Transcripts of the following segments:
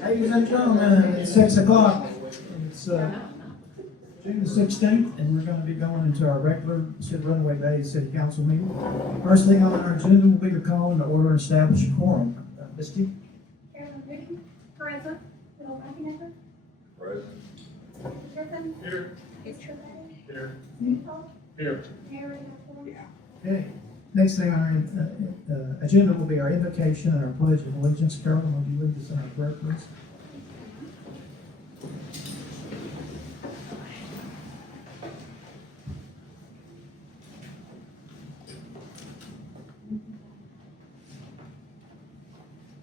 Ladies and gentlemen, it's 6 o'clock. It's June the 16th, and we're going to be going into our regular Runaway Bay City Council meeting. First thing on our agenda will be the call to order and establish a quorum. Misty? Carolyn Ricky, present. Bill McInerney. Present. Griffin. Here. Trevor. Here. Nicole. Here. Mary. Okay. Next thing on our agenda will be our invocation and our pledge of allegiance. Carolyn, will you lead us in our prayer, please?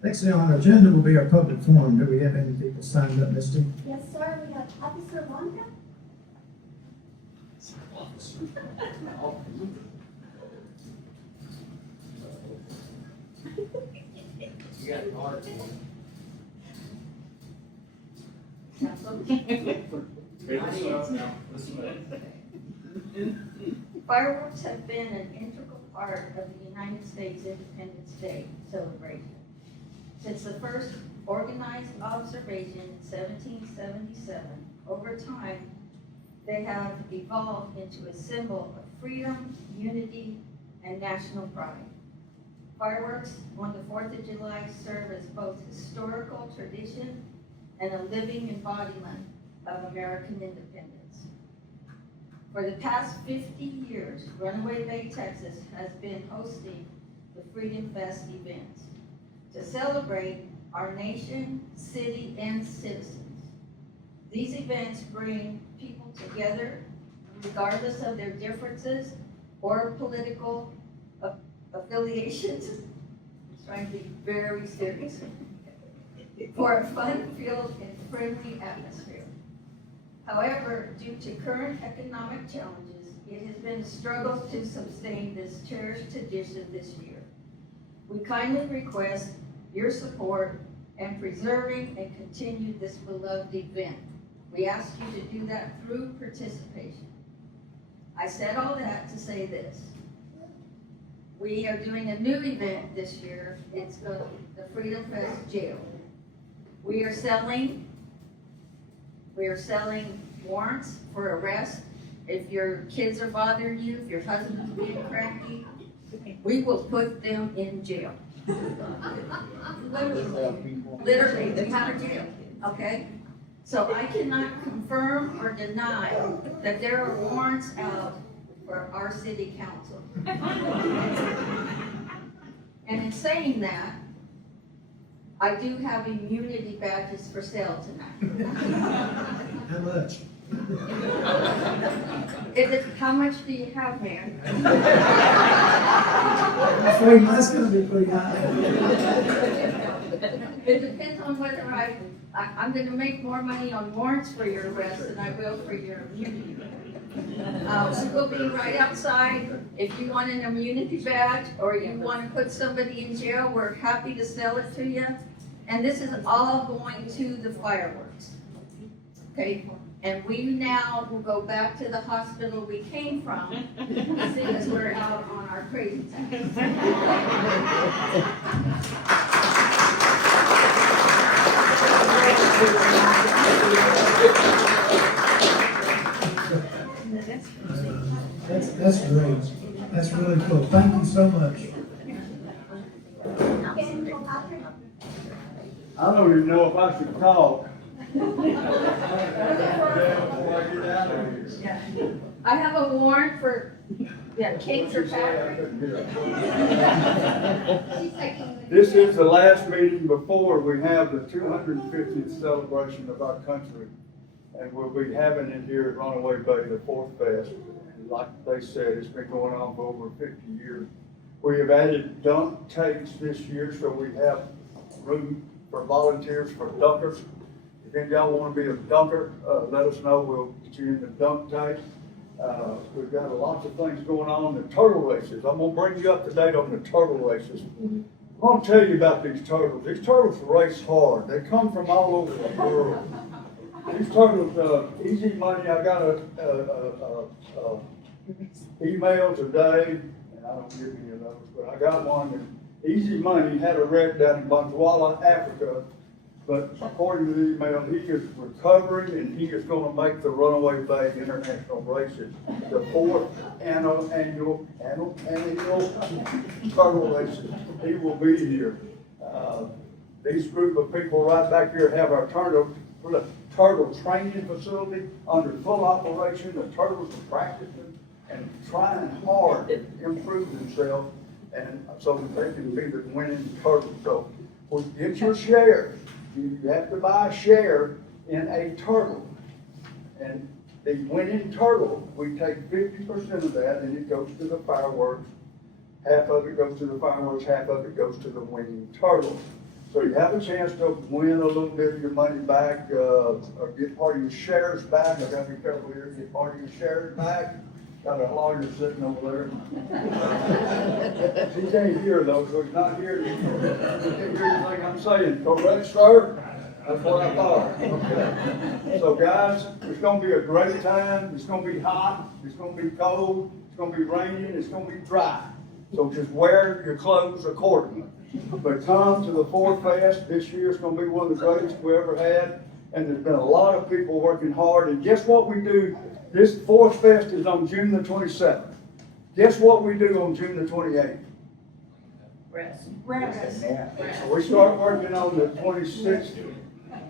Next thing on our agenda will be our public forum. Do we have any people signed up, Misty? Yes, sir. We have Officer Wanda. You got an art. Fireworks have been an integral part of the United States Independence Day celebration. Since the first organized observation in 1777, over time, they have evolved into a symbol of freedom, unity, and national pride. Fireworks on the 4th of July serve as both historical tradition and a living embodiment of American independence. For the past 50 years, Runaway Bay, Texas has been hosting the Freedom Fest events to celebrate our nation, city, and citizens. These events bring people together regardless of their differences or political affiliations. I'm trying to be very serious. For a fun-filled and friendly atmosphere. However, due to current economic challenges, it has been a struggle to sustain this cherished tradition this year. We kindly request your support in preserving and continue this beloved event. We ask you to do that through participation. I said all that to say this. We are doing a new event this year. It's the Freedom Fest Jail. We are selling warrants for arrest. If your kids are bothering you, if your husband's being cranky, we will put them in jail. Literally, they have a jail, okay? So I cannot confirm or deny that there are warrants out for our city council. And in saying that, I do have immunity badges for sale tonight. How much? How much do you have, man? I'm afraid mine's going to be pretty high. It depends on whether I'm going to make more money on warrants for your arrest than I will for your immunity. We will be right outside. If you want an immunity badge or you want to put somebody in jail, we're happy to sell it to you. And this is all going to the fireworks. Okay? And we now will go back to the hospital we came from since we're out on our crazy time. That's great. That's really cool. Thank you so much. I don't even know if I should talk. I have a warrant for, King Patrick. This is the last meeting before we have the 250th celebration of our country. And we'll be having it here at Runaway Bay, the 4th Fest. And like they said, it's been going on for over 50 years. We have added dunk tanks this year, so we have room for volunteers for dunkers. If any of y'all want to be a dunker, let us know. We'll get you in the dunk tank. We've got lots of things going on. The turtle races. I'm going to bring you up to date on the turtle races. I'm going to tell you about these turtles. These turtles race hard. They come from all over the world. These turtles, easy money. I got a email today, and I don't get any of those, but I got one. And Easy Money had a wreck down in Botswana, Africa, but according to the email, he is recovering and he is gonna make the Runaway Bay International Races, the fourth annual turtle races. He will be here. These group of people right back here have our turtle training facility under full operation. The turtles are practicing and trying hard to improve themselves and so that they can be the winning turtle. So, well, get your share. You have to buy a share in a turtle. And the winning turtle, we take 50% of that and it goes to the fireworks. Half of it goes to the fireworks, half of it goes to the winning turtle. So you have a chance to win a little bit of your money back, or get part of your shares back. I gotta be careful here, get part of your shares back. Got a lawyer sitting over there. He can't hear though, so he's not here. He can't hear anything I'm saying. Correct, sir? That's what I thought. Okay. So guys, it's gonna be a great time. It's gonna be hot. It's gonna be cold. It's gonna be raining. It's gonna be dry. So just wear your clothes accordingly. But come to the Fourth Fest. This year is gonna be one of the greatest we ever had. And there's been a lot of people working hard. And guess what we do? This Fourth Fest is on June the 27th. Guess what we do on June the 28th? Rest. We start working on the 26th,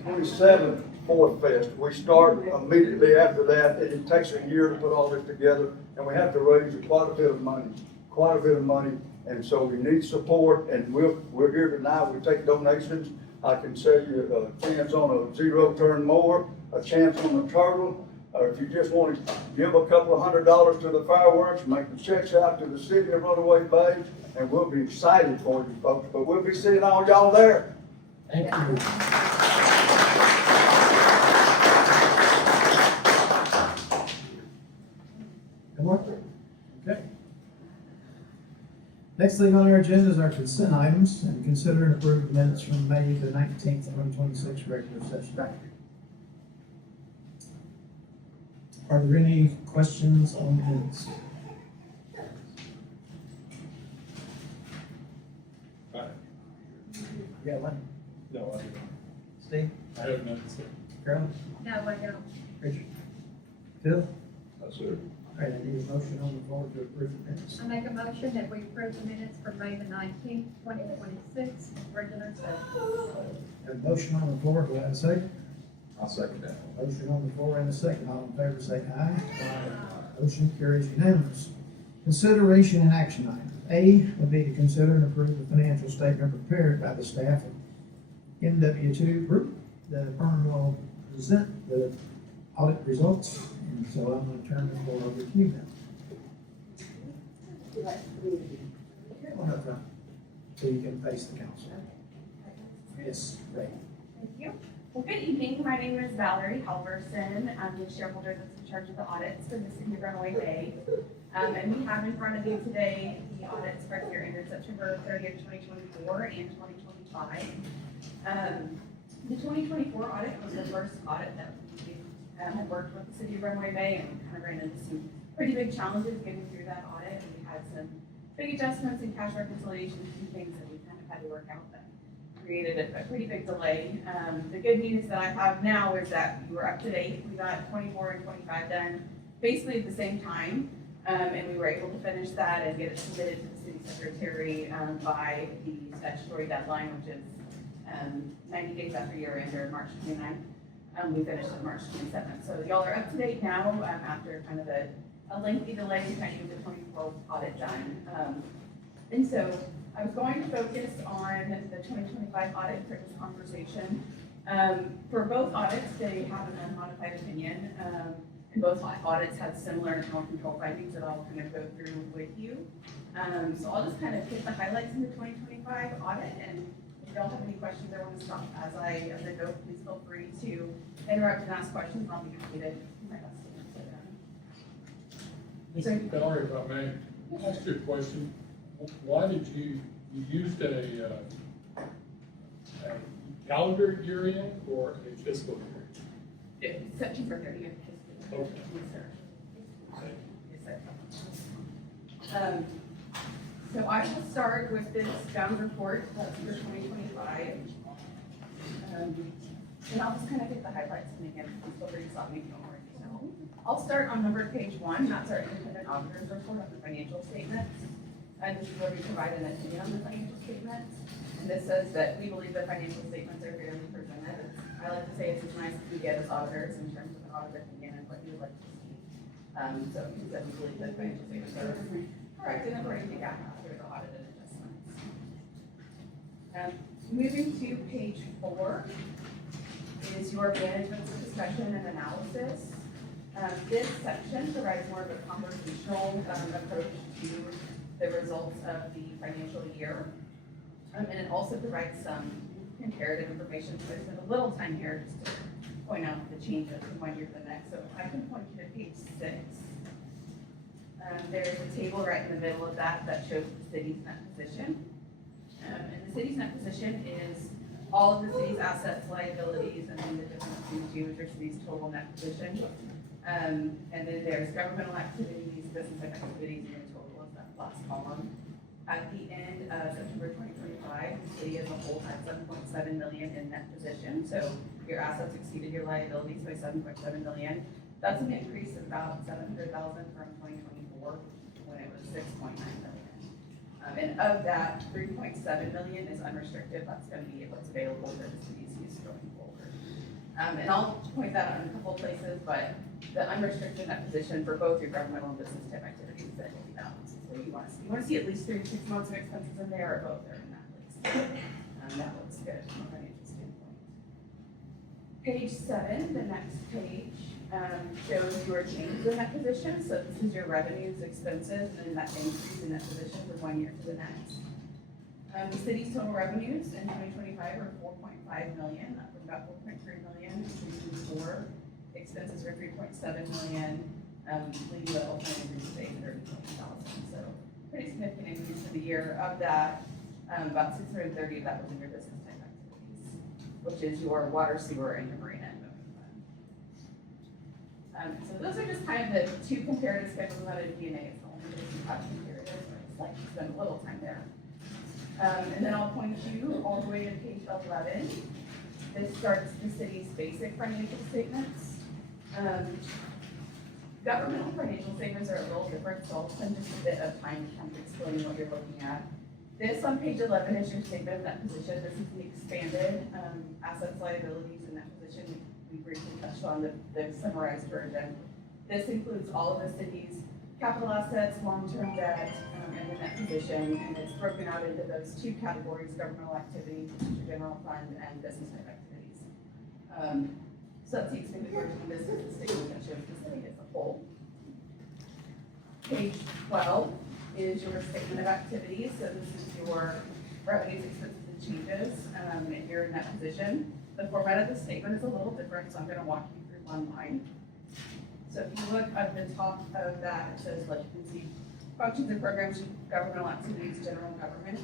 27th Fourth Fest. We start immediately after that. It takes a year to put all this together, and we have to raise quite a bit of money. And so we need support, and we're here tonight. We take donations. I can sell you a chance on a zero-turn mower, a chance on a turtle. Or if you just want to give a couple of $100 to the fireworks, make the checks out to the city of Runaway Bay, and we'll be excited for you folks. But we'll be seeing all y'all there. Thank you. Come on. Okay. Next thing on our agenda is our consent items, and consider and approve the minutes from May the 19th, 2026 regular session. Are there any questions on minutes? Yeah, Lenny. No, I don't. Steve? I have nothing to say. Carolyn? No, I don't. Richard? Phil? That's it. All right, I need a motion on the floor to approve the minutes. I make a motion that we approve the minutes for May the 19th, 2026, regular session. Have a motion on the floor, do I have a second? I'll second that. Motion on the floor and a second, all in favor say aye. Motion carries unanimous. Consideration and action items. A would be to consider and approve the financial statement prepared by the staff of MW2 Group. The firm will present the audit results, and so I'm going to turn the floor over to you now. Come up front, so you can face the council. Yes, Ray. Thank you. Well, good evening. My name is Valerie Halverson. I'm the shareholder that's in charge of the audits for the city of Runaway Bay. And we have in front of you today the audits for the year ended September 30th, 2024 and 2025. The 2024 audit was the first audit that we had worked with the city of Runaway Bay, and kind of ran into some pretty big challenges getting through that audit. And we had some big adjustments in cash reconciliations and things that we kind of had to work out that created a pretty big delay. The good news that I have now is that we were up to date. We got 24 and 25 done basically at the same time. And we were able to finish that and get it submitted to the city secretary by the statutory deadline, which is 90 days after year end, or March 29th. We finished on March 27th. So y'all are up to date now after kind of a lengthy delay to kind of get the 2012 audit done. And so I was going to focus on the 2025 audit for this conversation. For both audits, they have an unmodified opinion. And both audits have similar internal control findings that I'll kind of go through with you. So I'll just kind of hit the highlights in the 2025 audit, and if y'all have any questions I want to stop as I go, please feel free to interrupt and ask questions, and I'll be happy to do my best to answer them. Mr. Valerie, if I may, ask you a question. Why did you used a calendar year end or a fiscal year end? September 30th. Okay. Yes, sir. Yes, sir. So I will start with this bound report, that's for 2025. And I'll just kind of hit the highlights and again, feel free to stop me if you don't already know. I'll start on number page 1, that's our independent auditor's report on the financial statements. And this is where we provide an opinion on the financial statements. And this says that we believe the financial statements are fairly presented. I like to say it's as nice as we get as auditors in terms of an audit opinion and what you would like to see. So it means that we believe that financial statements are correct and according to GAAP after the audited adjustments. Moving to page 4 is your management's discussion and analysis. This section provides more of a conversational approach to the results of the financial year. And it also provides some comparative information. So I spent a little time here just to point out the changes from one year to the next. So I can point you to page 6. There's a table right in the middle of that shows the city's net position. And the city's net position is all of the city's assets, liabilities, and then the difference between two, which are city's total net position. And then there's governmental activities, business activities, and the total of that last column. At the end of September 2025, the city as a whole had $7.7 million in net position. So your assets exceeded your liabilities by $7.7 million. That's an increase of about $700,000 from 2024 when it was $6.9 million. And of that, $3.7 million is unrestricted. That's going to be what's available for the city's use going forward. And I'll point that out in a couple of places, but the unrestricted net position for both your governmental and business type activities that will be balanced. So you want to see at least 3 to 6 months of expenses in there, or both are in that list. That looks good from a financial standpoint. Page 7, the next page, shows your changes in that position. So this is your revenues, expenses, and then that increase in that position from one year to the next. The city's total revenues in 2025 are $4.5 million, up from about $4.3 million in 2024. Expenses were $3.7 million, leading to ultimate increase of $820,000. So pretty significant increase for the year. Of that, about $630,000 of that was in your business type activities, which is your water, sewer, and your marina and moving fund. So those are just kind of the 2 comparative schedules on a DNA. It's the only place you have comparative, so I just like to spend a little time there. And then I'll point you all the way to page 11. This starts the city's basic financial statements. Governmental financial statements are a little different, so I'll spend just a bit of time kind of explaining what you're looking at. This on page 11 is your statement of net position. This is the expanded assets, liabilities, and net position. We briefly touched on the summarized version. This includes all of the city's capital assets, long-term debt, and the net position, and it's broken out into those 2 categories: governmental activities, which is your general fund, and business type activities. So that's the expanded version of this is the statement that shows the city as a whole. Page 12 is your statement of activities. So this is your revenues, expenses, and changes in your net position. The format of the statement is a little different, so I'm going to walk you through one line. So if you look at the top of that, it says, like you can see, functions and programs, governmental activities, general government.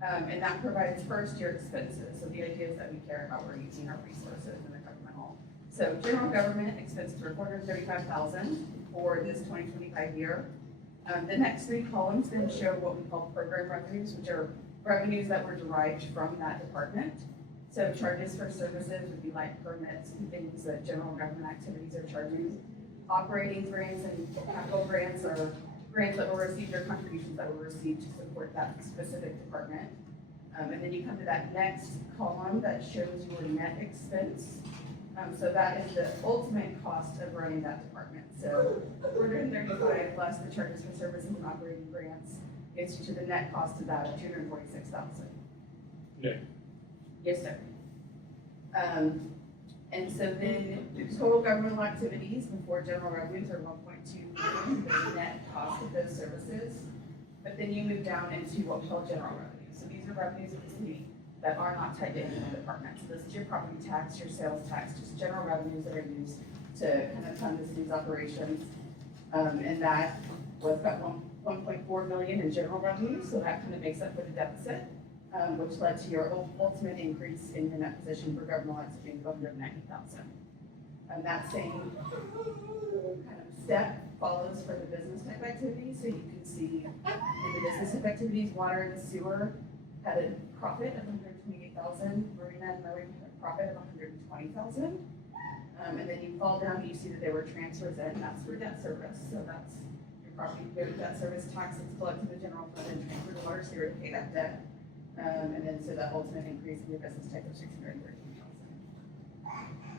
And that provides first your expenses. So the idea is that we care about where we're using our resources in the governmental. So general government expenses were $435,000 for this 2025 year. The next 3 columns then show what we call program revenues, which are revenues that were derived from that department. So charges for services would be like permits and things that general government activities are charging. Operating grants and capital grants are grants that were received or contributions that were received to support that specific department. And then you come to that next column that shows your net expense. So that is the ultimate cost of running that department. So 435 plus the charges for services and operating grants gets you to the net cost of that of $246,000. Yeah. Yes, sir. And so then the total governmental activities before general revenues are 1.2 million, the net cost of those services. But then you move down into what we call general revenues. So these are revenues of the city that are not tied to any one department. So this is your property tax, your sales tax, just general revenues that are used to kind of fund the city's operations. And that was about 1.4 million in general revenues. So that kind of makes up for the deficit. Which led to your ultimate increase in your net position for governmental activities of $190,000. And that same kind of step follows for the business type activities. So you can see in the business type activities, water and sewer had a profit of $128,000, marina and profit of $120,000. And then you fall down, you see that there were transfers in, that's for debt service, so that's your property, your debt service tax that's collected in the general fund and transferred to water sewer to pay that debt. And then so that ultimate increase in your business type of $613,000.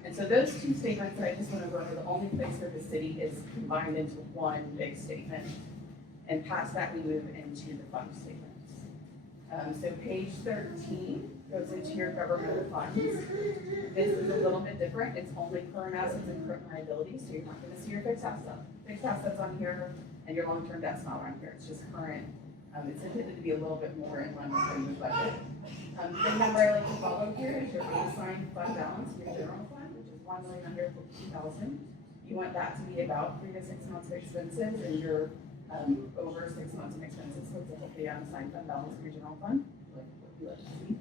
And so those two statements that I just went over are the only place where the city is combined into one big statement. And past that, we move into the fund statements. So page 13 goes into your governmental funds. This is a little bit different. It's only current assets and current liabilities, so you're not gonna see your fixed assets on here, and your long-term debt's not on here. It's just current. It's intended to be a little bit more in line with the budget. The number I like to follow here is your baseline fund balance, your general fund, which is $1,152,000. You want that to be about 3 to 6 months of expenses, and you're over 6 months of expenses, so it's a healthy unassigned fund balance of your general fund, like what you like to see.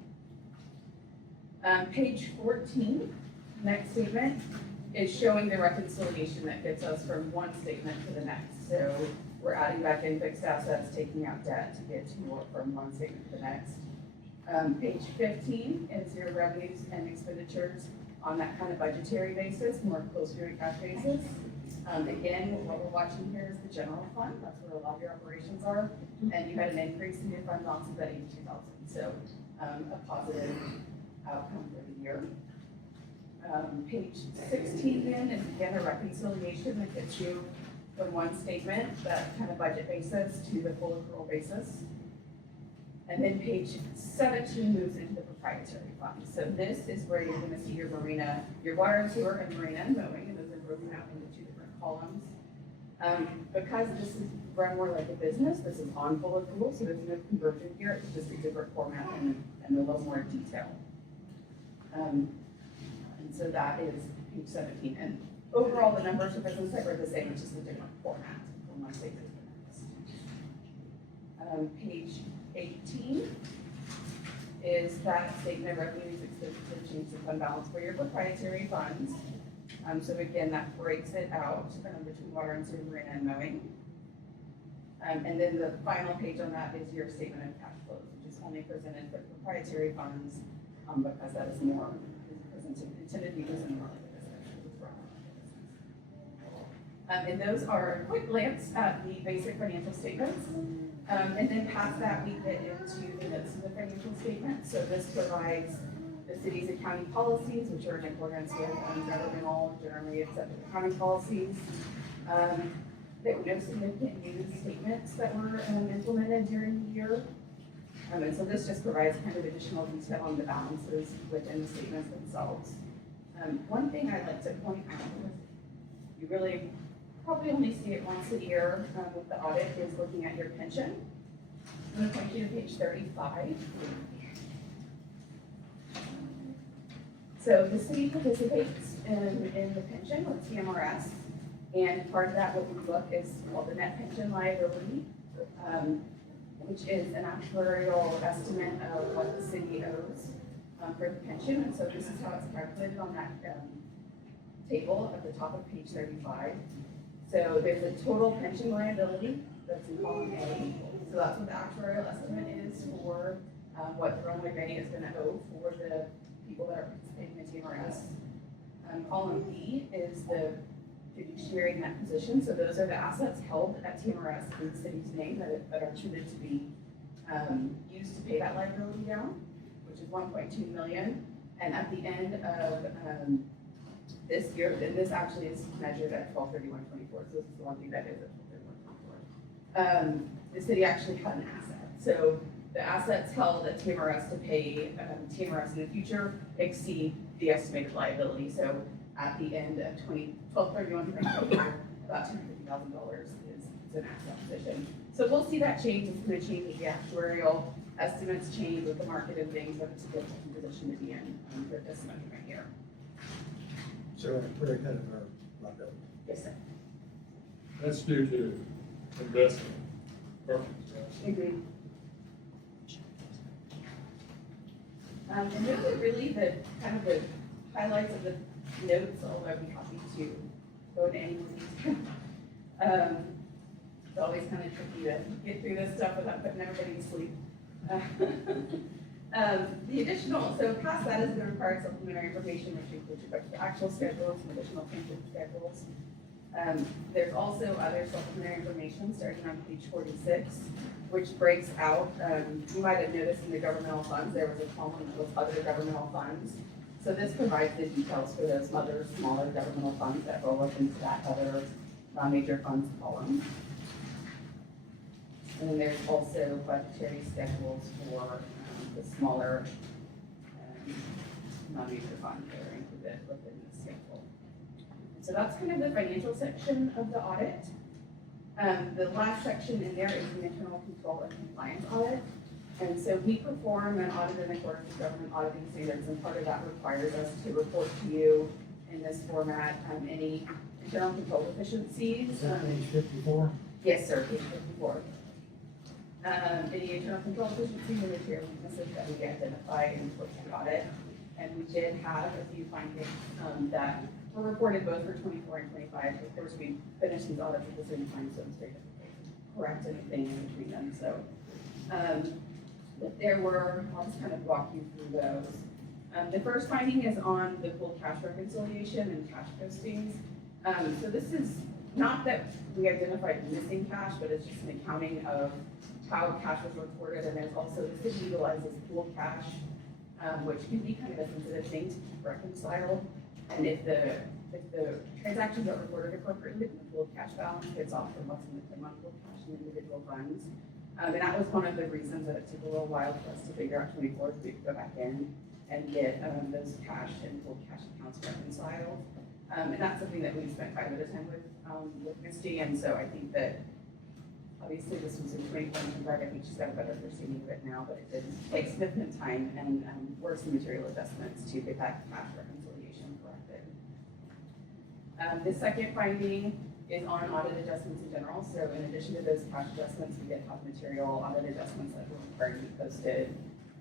Page 14, next statement, is showing the reconciliation that gets us from one statement to the next. So we're adding back in fixed assets, taking out debt to get to more from one statement to the next. Page 15 is your revenues and expenditures on that kind of budgetary basis, more closer to a cash basis. Again, what we're watching here is the general fund. That's where a lot of your operations are. And you had an increase in your fund balance of about $82,000. So a positive outcome for the year. Page 16 then is again a reconciliation that gets you from one statement, that kind of budget basis, to the full accrual basis. And then page 17 moves into the proprietary fund. So this is where you're going to see your marina, your water and sewer and marina and mowing, and those are broken out into 2 different columns. Because this is run more like a business, this is on full accrual, so there's no conversion here. It's just a different format and a little more detail. And so that is page 17. And overall, the numbers for business type are the same, it's just a different format from one statement to the next. Page 18 is that statement of revenues, expenses, change of fund balance for your proprietary funds. So again, that breaks it out between water and sewer, marina, and mowing. And then the final page on that is your statement of cash flows, which is only presented for proprietary funds because that is more intended to be presented more like a business. And those are a quick glance at the basic financial statements. And then past that, we get into the notes of the financial statement. So this provides the city's accounting policies, which are in accordance with governmental, generally accepted accounting policies. There were no significant new statements that were implemented during the year. And so this just provides kind of additional detail on the balances within the statements themselves. One thing I'd like to point out, you really probably only see it once a year with the audit, is looking at your pension. I'm going to point you to page 35. So the city participates in the pension with TMRS, and part of that, what we look is called the net pension liability, which is an actuarial estimate of what the city owes for the pension. And so this is how it's calculated on that table at the top of page 35. So there's a total pension liability that's in column A. So that's what the actuarial estimate is for what the Runaway Bay is going to owe for the people that are participating in TMRS. Column B is the fiduciary net position. So those are the assets held at TMRS in the city's name that are intended to be used to pay that liability down, which is $1.2 million. And at the end of this year, and this actually is measured at 12/31/24. So this is the one thing that is at 12/31/24. The city actually had an asset. So the assets held at TMRS to pay TMRS in the future exceed the estimated liability. So at the end of 12/31/24, about $250,000 is an asset position. So we'll see that change. It's going to change as the actuarial estimates change with the market and things, but it's a good position to be in for this measurement here. So we're ahead of our liability. Yes, sir. That's due to investment. Perfect. Mm-hmm. And those are really the kind of the highlights of the notes, although I'd be happy to go into any more detail. It's always kind of tricky to get through this stuff without putting everybody to sleep. The additional, so past that is the required supplementary information, which includes your budget actual schedules and additional payment schedules. There's also other supplementary information starting on page 46, which breaks out, you might have noticed in the governmental funds, there was a column that was other governmental funds. So this provides the details for those other smaller governmental funds that roll up into that other non-major funds column. And then there's also budgetary schedules for the smaller non-major funds that are included within the schedule. So that's kind of the financial section of the audit. The last section in there is the internal control and compliance audit. And so we perform an audit in accordance with government auditing standards, and part of that requires us to report to you in this format, any internal control deficiencies. Is that page 54? Yes, sir, page 54. Any internal control deficiencies or material weaknesses that we identify in the course of the audit. And we did have a few findings that were reported both for 24 and 25. Of course, we finished these audits at the same time, so it's very difficult to correct anything in between them. So, but there were, I'll just kind of walk you through those. The first finding is on the pooled cash reconciliation and cash postings. So this is not that we identified missing cash, but it's just an accounting of how cash was reported. And there's also, the city utilizes pooled cash, which can be kind of a sensitive thing to reconcile. And if the transactions are reported appropriately, the pooled cash balance gets off from what's in the pooled cash in individual funds. And that was one of the reasons that it took a little while for us to figure out 24, so we could go back in and get those cash and pooled cash accounts reconciled. And that's something that we spent quite a bit of time with Misty, and so I think that obviously this was in 2025, I think she's got a better understanding of it now, but it did take significant time and were some material adjustments to get that cash reconciliation corrected. The second finding is on audit adjustments in general. So in addition to those cash adjustments, we did have material audit adjustments that were required to be posted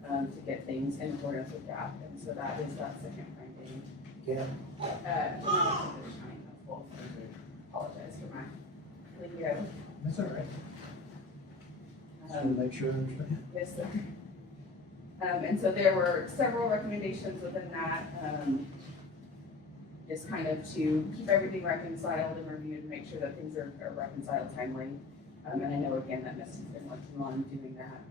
to get things in accordance with GAAP. And so that is that second finding. Yeah. Apologize for my lingo. That's all right. Just want to make sure I understand. Yes, sir. And so there were several recommendations within that, just kind of to keep everything reconciled and reviewed and make sure that things are reconciled timely. And I know again that Misty's been working on doing that.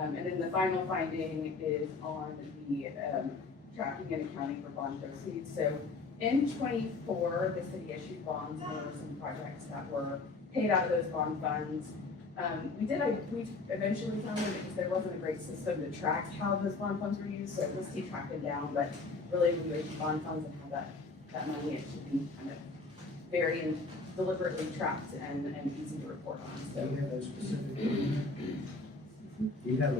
And then the final finding is on the tracking and accounting for bond proceeds. So in 24, the city issued bonds, and there were some projects that were paid out of those bond funds. We eventually found that because there wasn't a great system to track how those bond funds were used, so it was keep tracking down, but really when you issue bond funds and how that money, it should be kind of very deliberately tracked and easy to report on. Do So you have those specifically? Do you have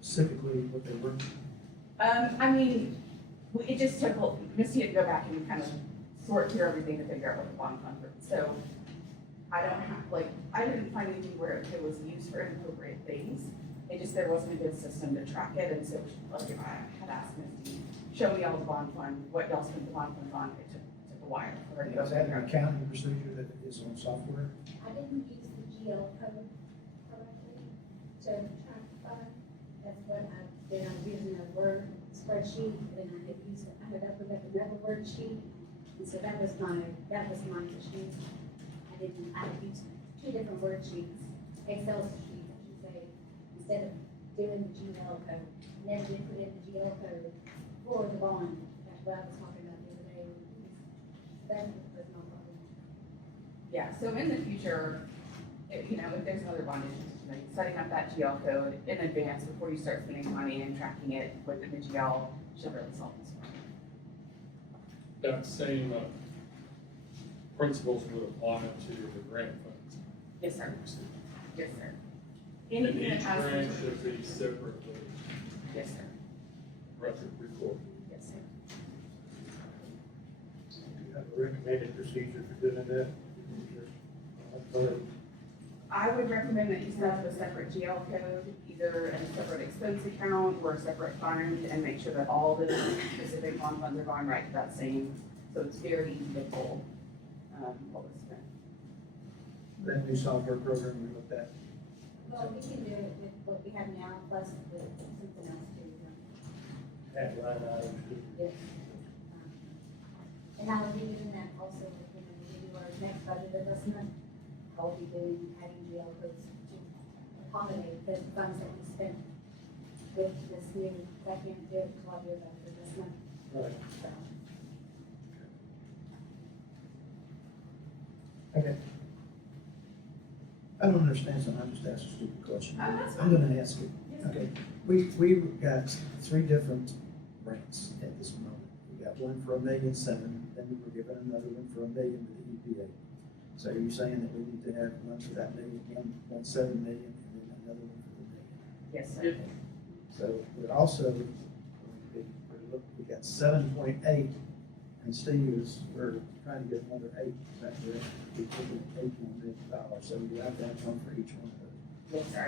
specifically what they were? I mean, it just took, Misty had to go back and kind of sort through everything to figure out what the bond funds were. So I don't have, I didn't find anything where it was used for inappropriate things. It just, there wasn't a good system to track it, and so I had asked Misty, show me all the bond fund, what y'all spent the bond funds on. It took a while for her to go Is that figure an out. accounting procedure that is on software? I didn't use the GL code correctly to track the fund. That's what I did. I was using a Word spreadsheet, and I had used, I had opened up another worksheet. And so that was my issue. I had used two different worksheets, Excel sheets, I should say, instead of doing the GL code. Never did put in the GL code for the bond. That's what I was talking about the other day. That was no problem. Yeah, so in the future, if there's another bond issue, setting up that GL code in advance before you start spending money and tracking it within the GL should really solve this problem. That same principles would apply to the grant funds. Yes, sir. Yes, sir. And Anything that each has. grant should be separately Yes, sir. recorded. Yes, sir. Do you have a recommended procedure for doing that? I would recommend that you set up a separate GL code, either in a separate expense account or a separate fund, and make sure that all the specific bond funds are going right to that same, so it's very easy to pull what was spent. That new software program we looked at? Well, we can do it with what we have now, plus with something else too. Have line items too. Yes. And I will be doing that also, when we do our next budget adjustment. I will be doing, adding GL codes to accommodate the funds that we spent with this new, I can't do it until I do a budget adjustment. Right. So, Okay. I don't understand, so I'm just asking a stupid question. Oh, that's I'm gonna ask it. Yes. Okay, we've got 3 different grants at this moment. We got one for $1.7 million, then we were given another one for $1 million to the EPA. So you're saying that we need to have one for that million, 1.7 million, and then another one for the million? Yes, sir. So we're also, we got 7.8, and Steve is, we're trying to get another 8, is that correct? We took $8 million, so we have that one for each one of those. Yes, sir.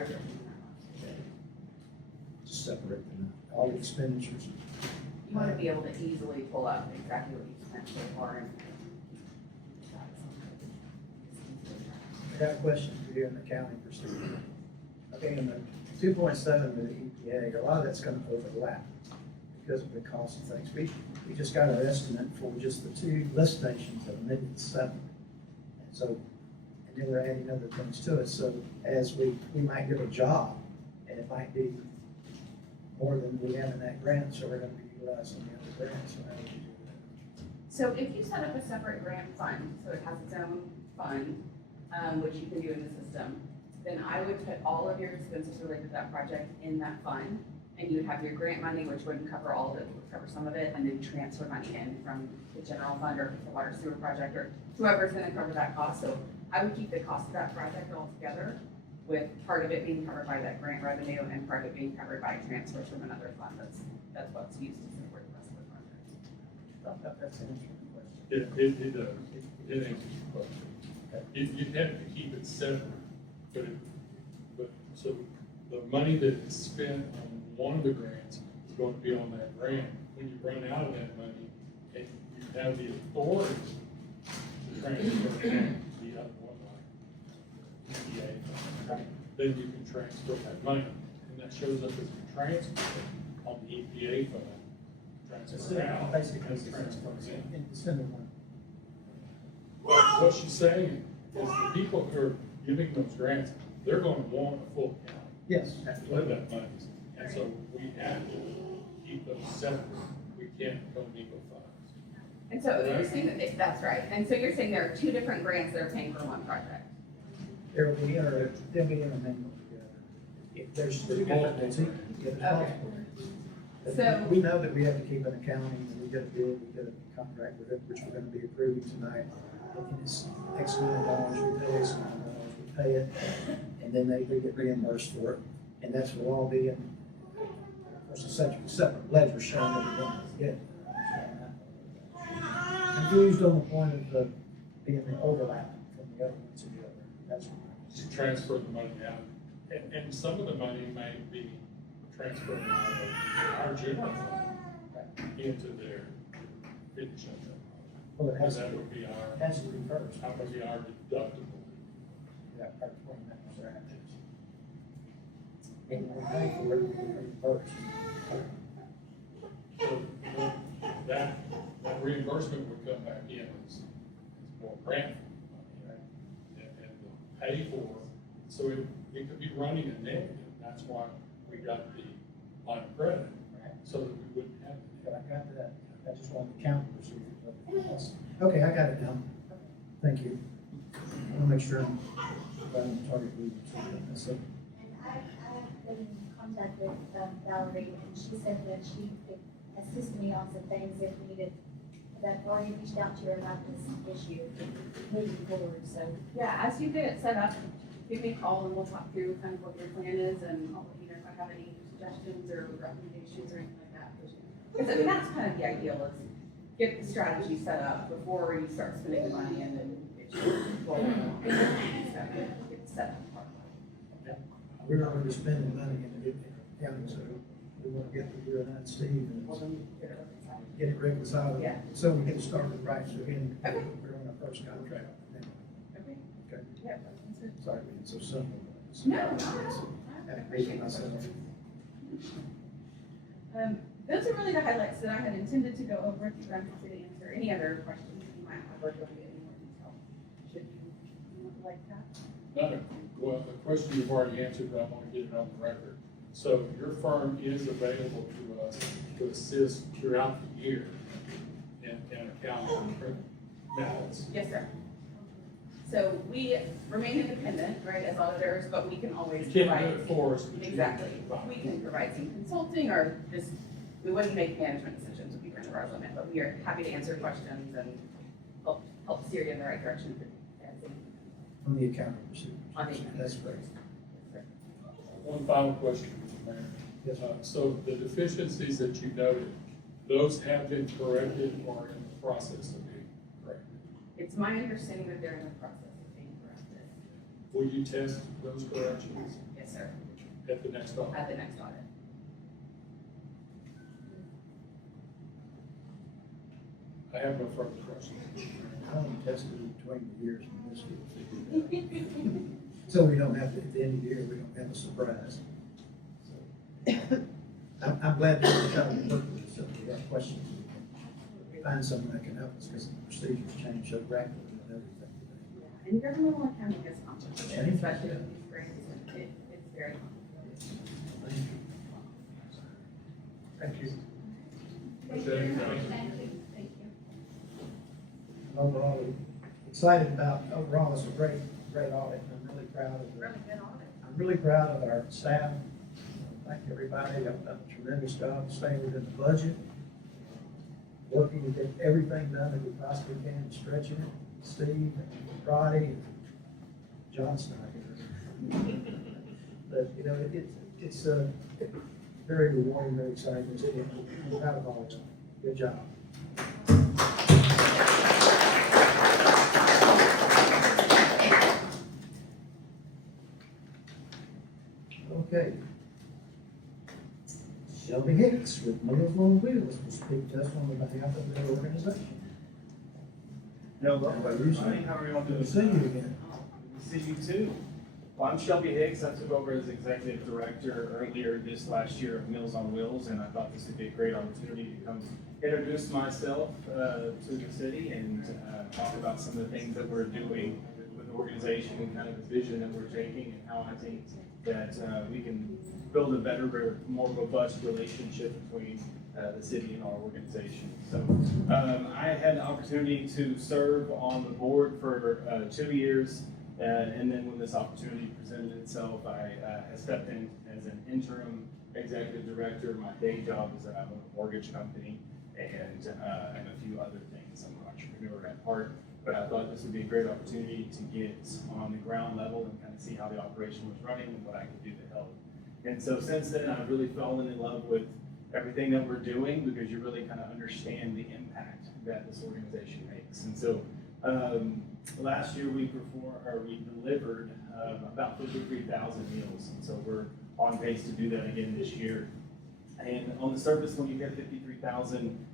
Just separate them out, all the expenditures. You want to be able to easily pull up exactly what you spent so far. I got a question for you in the accounting procedure. Okay, in the 2.7 with the EPA, a lot of that's gonna overlap because of the cost of things. We just got our estimate for just the 2 lift stations of $1.7 million. And so, and then we're adding other things to it, so as we might get a job, and it might be more than we have in that grant, so we're gonna be utilizing the other grants, so how do we do that? So if you set up a separate grant fund, so it has its own fund, which you can do in the system, then I would put all of your expenses related to that project in that fund, and you would have your grant money, which wouldn't cover all of it, would cover some of it, and then transfer money in from the general fund, or if it's a water sewer project, or whoever's gonna cover that cost. So I would keep the cost of that project all together, with part of it being covered by that grant revenue, and part of it being covered by transfers from another fund. That's what's used to support the rest of the project. That's an interesting question. It does. It answers your question. You'd have to keep it separate, but so the money that is spent on one of the grants is going to be on that grant. When you run out of that money, and you have the authority to transfer the other one, like EPA, then you can transfer that money. And that shows up as a transfer on the EPA fund. Transfer out. Basically, as transfers in. it's in the one. What she's saying is the people who are giving those grants, they're going to want a full account. Yes. For that money. And so we have to keep those separate. We can't commingle funds. And so you're saying that's right. And so you're saying there are 2 different grants that are paying for one project. They'll be intermingled together. If there's 2 different ones, So- we know that we have to keep an accounting, and we get a bid, we get a contract with it, which we're gonna be approving tonight. And it's X amount of dollars, we pay X amount of dollars, we pay it, and then they get reimbursed for it. And that's will all be in, of course, a separate ledger showing that we're going to get. Confused on the point of being the overlap from the other one to the other. That's To transfer the money out. And some of the money may be transferred out of our general fund into their fitness center. well, it has That to would be our, be first. that would be our deductible. That part when that was our actions. And we pay for it, we reimburse. So that reimbursement would come back in as more grant money, and pay for, so it could be running a negative. That's why we got the line of credit, so that we wouldn't have. But I got that, I just wanted to count the procedures. Okay, I got it now. Thank you. I want to make sure I'm on target with you. And I've been in contact with Valerie, and she said that she could assist me on some things if needed. That I've already reached out to her about this issue moving forward, so. Yeah, as you get it set up, give me a call and we'll talk through kind of what your plan is, and I'll let you know if I have any suggestions or recommendations or anything like that. Because I mean, that's kind of the ideal, is get the strategy set up before you start spending the money, and then it's get set up. We're already spending money in the county, so we want to get to you and that, Steve, and get it reconciled. Yeah. So we get started right, so again, Okay. we're on our first contract. Okay. Okay, Yeah, that's it. sorry, being so simple. No, not at all. Having reading myself. those are really the highlights that I had intended to go over if you guys wanted to answer any other questions that you might have or go into any more detail. Should you like that? Well, the question you've already answered, but I want to get it on the record. So your firm is available to us to assist throughout the year in accounting matters. Yes, sir. So we remain independent, right, as auditors, but we can always You can't provide. do it for us. but you Exactly. can provide. We can provide some consulting or just, we wouldn't make management decisions would be kind of our limit, but we are happy to answer questions and help steer you in the right direction. On the accounting procedures. On the accounting. That's great. One final question, Mr. Mayor. Yes, sir. So the deficiencies that you noted, those have been corrected or in the process of being corrected? It's my understanding that they're in the process of being corrected. Will you test those corrections Yes, sir, at the next audit? at the next audit. I have no further questions. I only tested it between the years and this year. So we don't have to, at the end of the year, we don't have a surprise. So, I'm glad that you're trying to look at this, so if you have questions, we can find someone that can help us, because the procedures change so rapidly and everything. And governmental accounting is complicated, Change, especially yeah. with these grants, it's very complicated. Thank you. Thank you. Thank you. Overall, excited about, overall, it's a great audit. I'm really proud of Really good audit. I'm really proud of our staff. Thank everybody, they've done a tremendous job staying within the budget. Working to get everything done that we possibly can, stretching it. Steve, and Roddy, and John Snyder. But, you know, it's very rewarding, very exciting. I'm proud of all of them. Good job. Okay. Shelby Hicks with Meals on Wheels will speak to us on behalf of their organization. Hello, everybody. How are you all Good doing? to see you again. Good to see you too. Well, I'm Shelby Hicks. I took over as executive director earlier this last year of Meals on Wheels, and I thought this would be a great opportunity to come introduce myself to the city and talk about some of the things that we're doing with the organization and kind of the vision that we're taking and how I think that we can build a better, more robust relationship between the city and our organization. So I had the opportunity to serve on the board for 2 years, and then when this opportunity presented itself, I stepped in as an interim executive director. My day job is that I own a mortgage company and a few other things. I'm an entrepreneur at heart, but I thought this would be a great opportunity to get on the ground level and kind of see how the operation was running and what I could do to help. And so since then, I've really fallen in love with everything that we're doing, because you really kind of understand the impact that this organization makes. And so last year we delivered about 53,000 meals, and so we're on pace to do that again this year. And on the surface, when you get 53,000,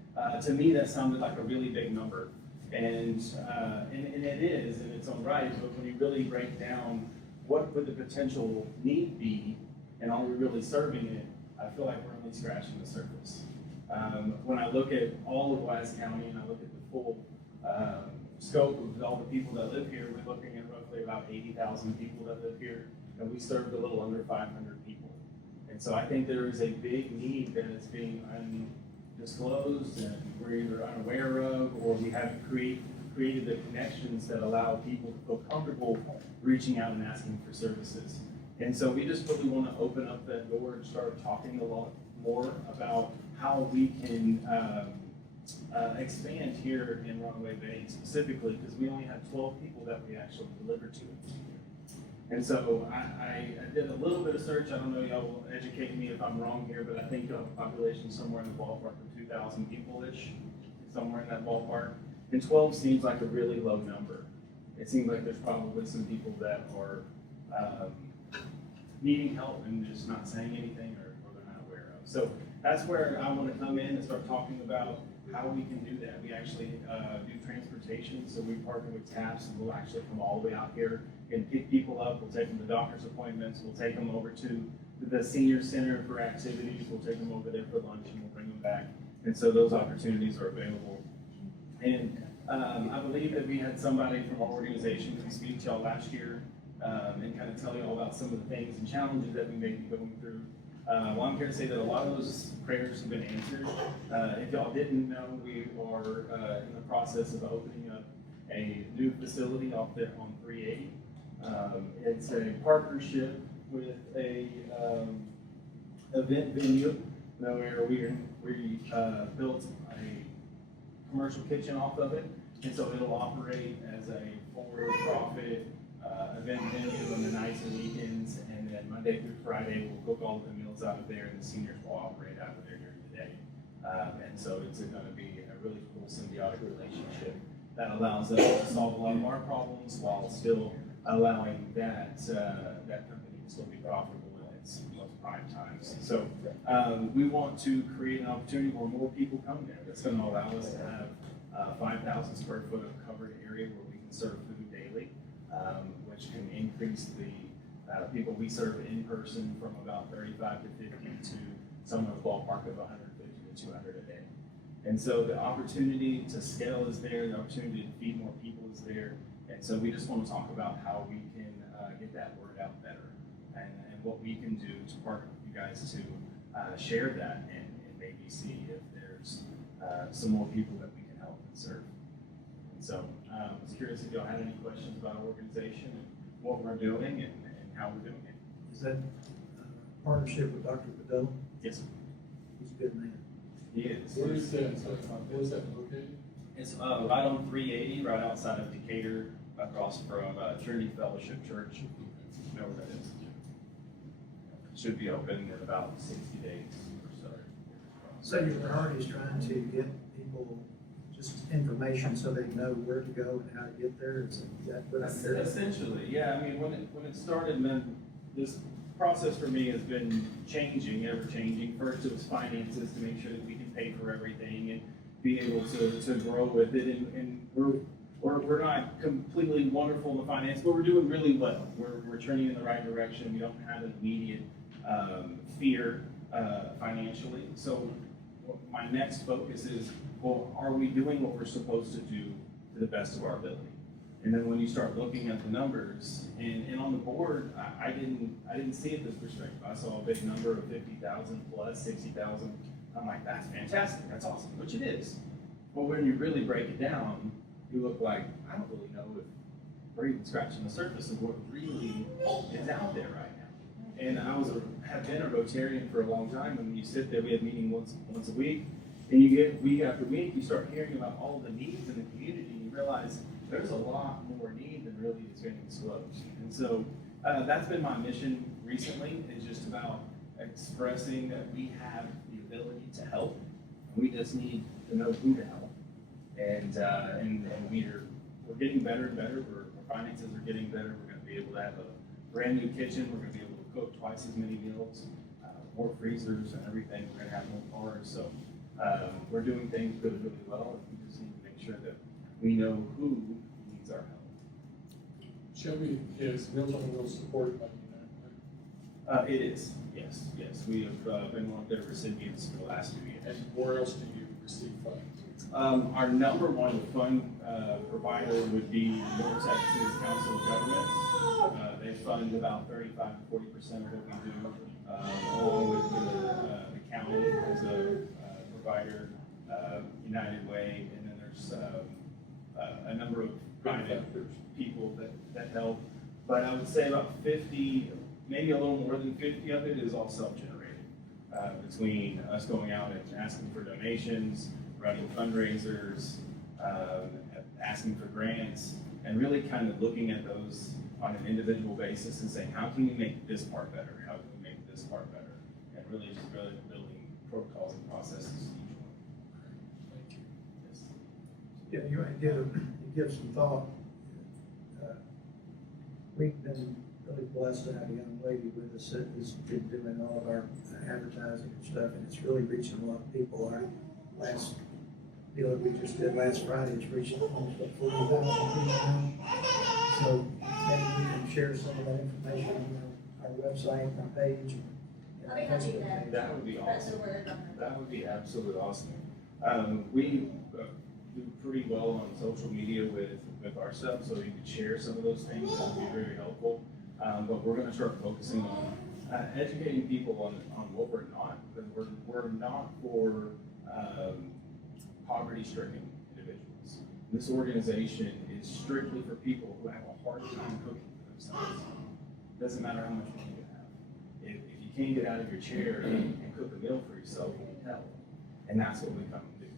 to me that sounded like a really big number, and it is in its own right. But when you really break down what would the potential need be, and are we really serving it, I feel like we're only scratching the surface. When I look at all of Wise County and I look at the full scope of all the people that live here, we're looking at roughly about 80,000 people that live here, and we served a little under 500 people. And so I think there is a big need that is being undisclosed and we're either unaware of, or we haven't created the connections that allow people to feel comfortable reaching out and asking for services. And so we just really want to open up that door and start talking a lot more about how we can expand here in Runaway Bay specifically, because we only have 12 people that we actually deliver to. And so I did a little bit of search. I don't know, y'all will educate me if I'm wrong here, but I think you have a population somewhere in the ballpark of 2,000 people-ish, somewhere in that ballpark. And 12 seems like a really low number. It seems like there's probably some people that are needing help and just not saying anything or they're not aware of. So that's where I want to come in and start talking about how we can do that. We actually do transportation, so we partner with TAPS, and we'll actually come all the way out here and pick people up. We'll take them to doctor's appointments. We'll take them over to the senior center for activities. We'll take them over there for lunch, and we'll bring them back. And so those opportunities are available. And I believe that we had somebody from our organization come speak to y'all last year and kind of tell you all about some of the things and challenges that we may be going through. Well, I'm here to say that a lot of those prayers have been answered. If y'all didn't know, we are in the process of opening up a new facility off there on 380. It's a partnership with a event venue where we built a commercial kitchen off of it, and so it'll operate as a for-profit event venue on the nights and weekends, and then Monday through Friday we'll cook all of the meals out of there, and the seniors will operate out of there during the day. And so it's going to be a really cool symbiotic relationship that allows us to solve a lot of our problems while still allowing that company to still be profitable in its most prime times. So we want to create an opportunity where more people come there. That's going to allow us to have 5,000 square foot of covered area where we can serve food daily, which can increase the people we serve in person from about 35 to 50 to somewhere in the ballpark of 150 to 200 a day. And so the opportunity to scale is there, the opportunity to feed more people is there. And so we just want to talk about how we can get that word out better and what we can do to partner with you guys to share that and maybe see if there's some more people that we can help and serve. And so I was curious if y'all had any questions about our organization and what we're doing and how we're doing it. Is that partnership with Dr. Bedell? Yes, sir. He's a good man. He is. Where is that located? It's right on 380, right outside of Decatur, across from Trinity Fellowship Church. You know where that is? Should be open in about 60 days or so. So your priority is trying to get people just information so they know where to go and how to get there? Is that what I'm hearing? Essentially, yeah. I mean, when it started, man, this process for me has been changing, ever changing. First, it was finances to make sure that we can pay for everything and be able to grow with it. And we're not completely wonderful in the finance, but we're doing really well. We're turning in the right direction. We don't have an immediate fear financially. So my next focus is, well, are we doing what we're supposed to do to the best of our ability? And then when you start looking at the numbers, and on the board, I didn't see it this perspective. I saw a big number of 50,000 plus 60,000. I'm like, that's fantastic, that's awesome, which it is. But when you really break it down, you look like, I don't really know if we're even scratching the surface of what really is out there right now. And have been a Rotarian for a long time. When you sit there, we have meetings once a week, and you get week after week, you start hearing about all the needs in the community, and you realize there's a lot more need than really is being disclosed. And so that's been my mission recently, is just about expressing that we have the ability to help. We just need to know who to help. And we're getting better and better. Our finances are getting better. We're going to be able to have a brand new kitchen. We're going to be able to cook twice as many meals, more freezers and everything. We're going to have more cars. So we're doing things really, really well. We just need to make sure that we know who needs our help. Shelby, is Meals on Wheels supported by the United Way? It is, yes. We have been one of their recipients for the last 2 years. And where else do you receive funds? Our number one fund provider would be North Texas Council of Governments. They fund about 35 to 40% of what we do, along with the county as a provider, United Way, and then there's a number of private people that help. But I would say about 50, maybe a little more than 50 of it is all self-generated. Between us going out and asking for donations, running fundraisers, asking for grants, and really kind of looking at those on an individual basis and saying, how can we make this part better? How can we make this part better? And really just building protocols and processes each one. Thank you. Yes. Yeah, you might give some thought. We've been really blessed to have a young lady with us that has been doing all of our advertising and stuff, and it's really reaching a lot of people. Our last deal that we just did last Friday is reaching almost 40,000 people now. So maybe we can share some of that information on our website, our page, I mean, I do that. That would be That's awesome. a word. That would be absolutely awesome. We do pretty well on social media with our stuff, so you could share some of those things. That would be very helpful. But we're going to start focusing on educating people on what we're not, because we're not for poverty-stricken individuals. This organization is strictly for people who have a hard time cooking for themselves. Doesn't matter how much money you have. If you can't get out of your chair and cook a meal for yourself, you need help. And that's what we come to do.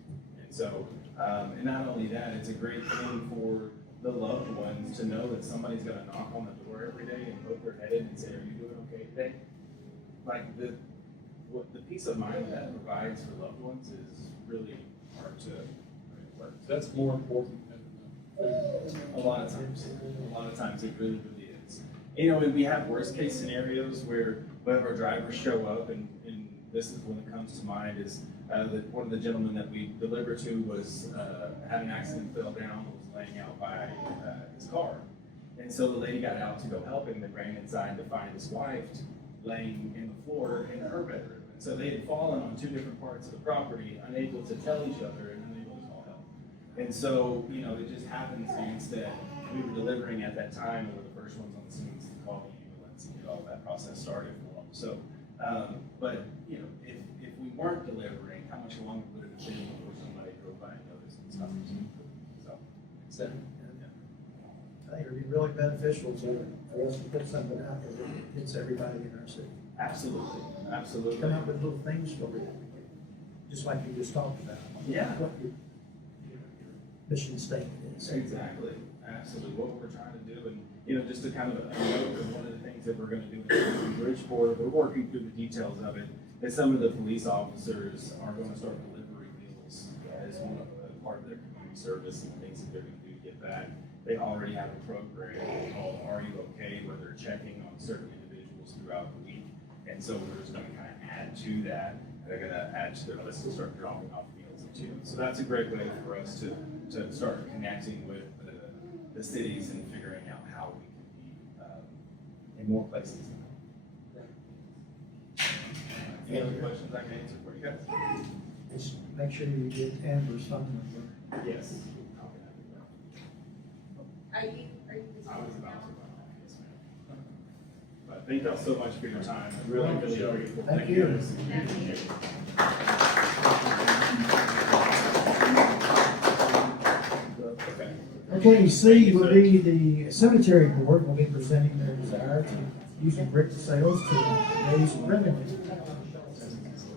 And so, and not only that, it's a great thing for the loved ones to know that somebody's gonna knock on the door every day and poke their head in and say, "Are you doing okay today?" Like the peace of mind that provides for loved ones is really hard to work. That's more important than food. A lot of times it really is. You know, and we have worst case scenarios where our drivers show up, and this is when it comes to mind is that one of the gentlemen that we delivered to was had an accident, fell down, was laying out by his car. And so the lady got out to go help him and ran inside to find his wife laying in the floor in her bedroom. And so they had fallen on two different parts of the property, unable to tell each other and unable to call help. And so, you know, it just happens that we were delivering at that time and were the first ones on the scene to call the ambulance and get all that process started for them. So, but, you know, if we weren't delivering, how much longer would it have been before somebody drove by and noticed and stuff? So, Exactly. I think it'd be really beneficial for us to put something out there that hits everybody in our city. absolutely, absolutely. Come up with little things for it, just like you just talked about. Yeah. What your mission statement is. Exactly, absolutely, what we're trying to do, and, you know, just to kind of a note of one of the things that we're gonna do in Bridgeport, we're working through the details of it, is some of the police officers are gonna start delivering meals as one of the part of their community service and things that they're gonna do to get back. They already have a program called Are You Okay, where they're checking on certain individuals throughout the week, and so we're just gonna kind of add to that. They're gonna add to their list and start dropping off meals too. So that's a great way for us to start connecting with the cities and figuring out how we can be in more places. Any other questions I can answer for you guys? Just make sure you get Amber's phone number. Yes. Are you I was about to. Yes, ma'am. But thank y'all so much for your time. I'm really grateful. Thank you. Okay, C will be the cemetery board will be presenting their desire to use brick sales to raise revenue.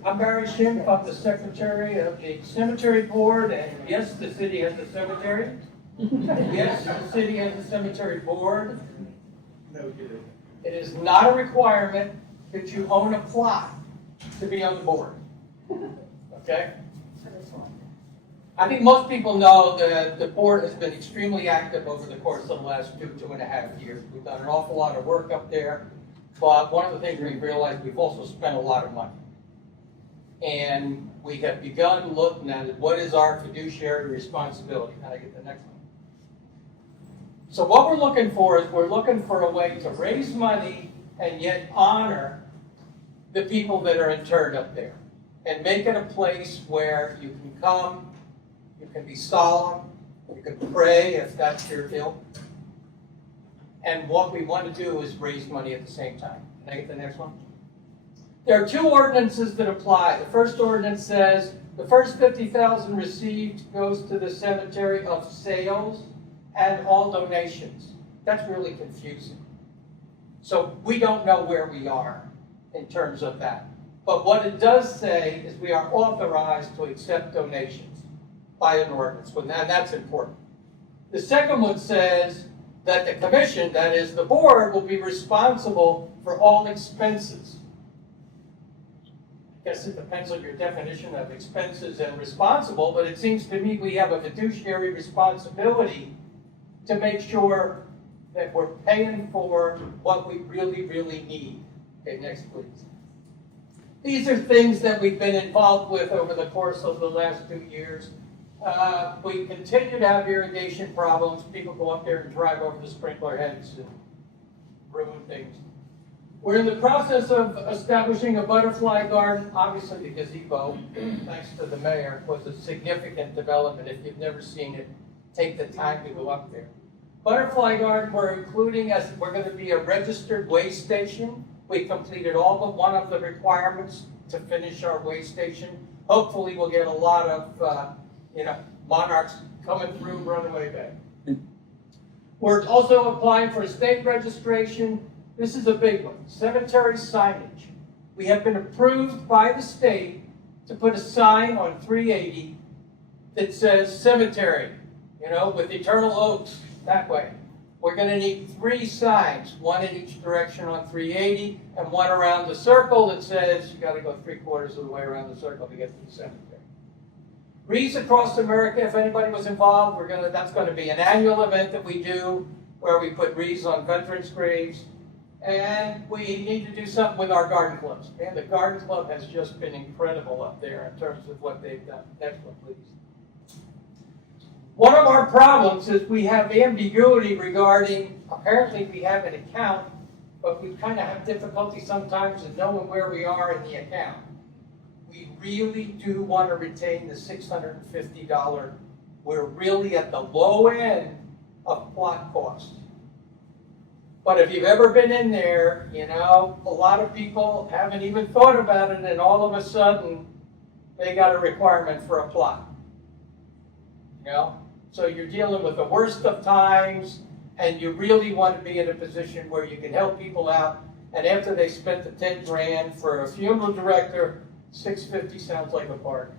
I'm Barry Schimpf, I'm the secretary of the cemetery board, and yes, the city has a cemetery. Yes, the city has a cemetery board. It is not a requirement that you own a plot to be on the board. Okay? I think most people know that the board has been extremely active over the course of the last 2.5 years. We've done an awful lot of work up there, but one of the things we've realized, we've also spent a lot of money. And we have begun looking at what is our fiduciary responsibility. Can I get the next one? So what we're looking for is we're looking for a way to raise money and yet honor the people that are interred up there. And make it a place where you can come, you can be solemn, you can pray if that's your ilk. And what we want to do is raise money at the same time. Can I get the next one? There are two ordinances that apply. The first ordinance says the first $50,000 received goes to the cemetery of sales and all donations. That's really confusing. So we don't know where we are in terms of that. But what it does say is we are authorized to accept donations by an ordinance, and that's important. The second one says that the commission, that is the board, will be responsible for all expenses. I guess it depends on your definition of expenses and responsible, but it seems to me we have a fiduciary responsibility to make sure that we're paying for what we really, really need. Okay, next please. These are things that we've been involved with over the course of the last 2 years. We continue to have irrigation problems. People go up there and drive over the sprinkler heads and ruin things. We're in the process of establishing a butterfly garden. Obviously, the gazebo, thanks to the mayor, was a significant development. If you've never seen it, take the time to go up there. Butterfly garden, we're including as we're going to be a registered way station. We completed all but one of the requirements to finish our way station. Hopefully, we'll get a lot of monarchs coming through Runaway Bay. We're also applying for state registration. This is a big one, cemetery signage. We have been approved by the state to put a sign on 380 that says cemetery, with eternal oaks that way. We're going to need 3 signs, one in each direction on 380 and one around the circle that says you got to go 3/4 of the way around the circle to get to the cemetery. Wreaths Across America, if anybody was involved, that's going to be an annual event that we do where we put wreaths on veterans' graves. And we need to do something with our garden clubs. And the garden club has just been incredible up there in terms of what they've done. Next one, please. One of our problems is we have ambiguity regarding, apparently we have an account, but we kind of have difficulty sometimes in knowing where we are in the account. We really do want to retain the $650. We're really at the low end of plot cost. But if you've ever been in there, a lot of people haven't even thought about it, and all of a sudden, they got a requirement for a plot. So you're dealing with the worst of times, and you really want to be in a position where you can help people out. And after they spent the 10 grand for a funeral director, $650 sounds like a bargain.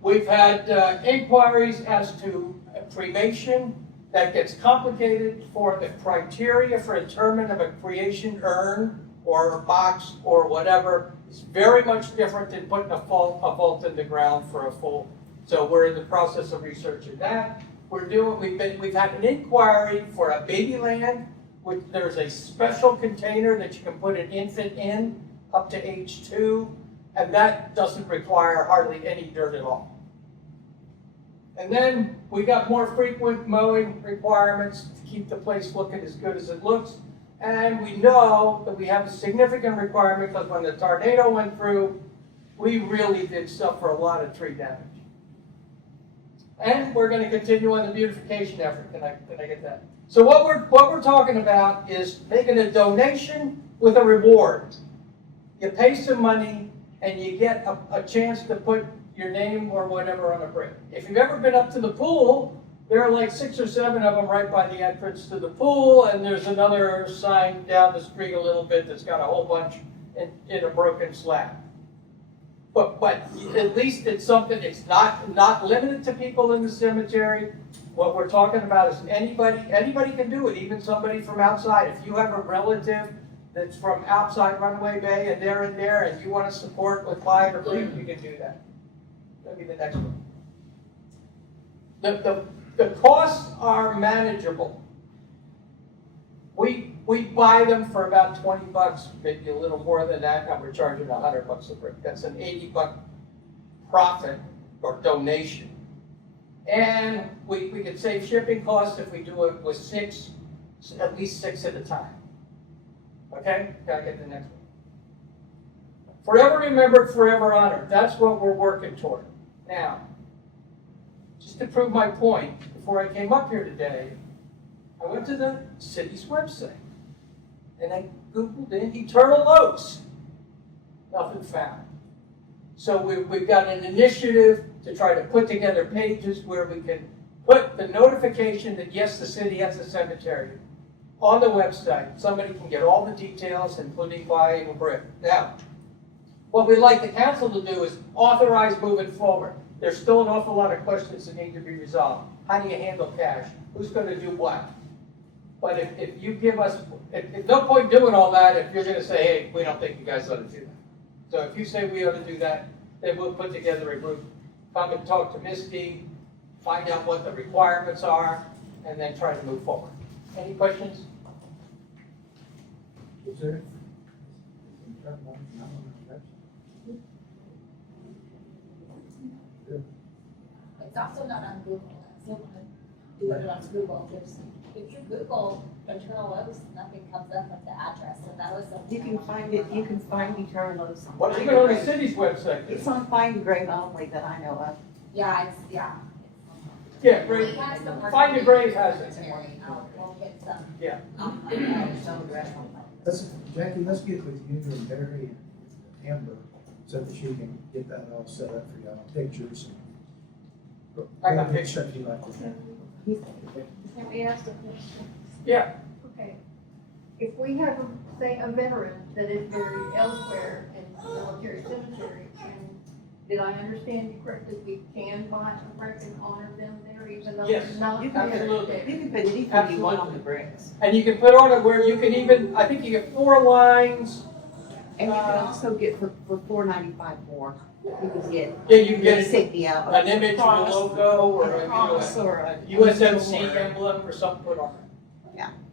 We've had inquiries as to cremation. That gets complicated for the criteria for determination of a cremation urn or a box or whatever. It's very much different than putting a vault in the ground for a full. So we're in the process of researching that. We've had an inquiry for a baby land, which there's a special container that you can put an infant in up to age 2, and that doesn't require hardly any dirt at all. And then we got more frequent mowing requirements to keep the place looking as good as it looks. And we know that we have a significant requirement because when the tornado went through, we really did suffer a lot of tree damage. And we're going to continue on the beautification effort. Can I get that? So what we're talking about is making a donation with a reward. You pay some money and you get a chance to put your name or whatever on a brick. If you've ever been up to the pool, there are like 6 or 7 of them right by the entrance to the pool, and there's another sign down the street a little bit that's got a whole bunch in a broken slab. But at least it's something, it's not limited to people in the cemetery. What we're talking about is anybody can do it, even somebody from outside. If you have a relative that's from outside Runaway Bay and they're in there and you want to support with 5 or 3, you can do that. That'll be the next one. The costs are manageable. We buy them for about $20, maybe a little more than that, and we're charging $100 a brick. That's an $80 profit or donation. And we can save shipping costs if we do it with 6, at least 6 at a time. Okay? Gotta get the next one. Forever remembered, forever honored. That's what we're working toward. Now, just to prove my point, before I came up here today, I went to the city's website and I Googled in eternal oaks. Nothing found. So we've got an initiative to try to put together pages where we can put the notification that yes, the city has a cemetery on the website. Somebody can get all the details, including buying a brick. Now, what we'd like the council to do is authorize moving forward. There's still an awful lot of questions that need to be resolved. How do you handle cash? Who's going to do what? But if you give us, if no point doing all that if you're going to say, hey, we don't think you guys ought to do that. So if you say we ought to do that, then we'll put together a group, come and talk to Misty, find out what the requirements are, and then try to move forward. Any questions? Is there? It's also not on Google. do it on Google. If you Google Internal Oaks, nothing comes up with the address, so that was something. You can find it, you can find Eternal Oaks on. Well, even on the city's website. It's on Find Grave only that I know of. Yeah, it's, yeah. Yeah, Grave, Find a Grave has it. We'll get some. Yeah. Jackie, let's get with you and Barry and Amber so that she can get that all set up for y'all, pictures and. I got pictures. Stuff you like to have. Can we ask a question? Yeah. Okay. If we have, say, a veteran that is buried elsewhere in the military cemetery, and did I understand you correctly, we can buy a brick and honor them there even though Yes, they're not You can buried absolutely. there? You can put anything you want on the Absolutely. bricks. And you can put on it where you can even, I think you get 4 lines. And you can also get for $4.95 more. You can get. Yeah, you can get insignia. an image of the logo or a, Cross or a. USMC emblem or something put on it.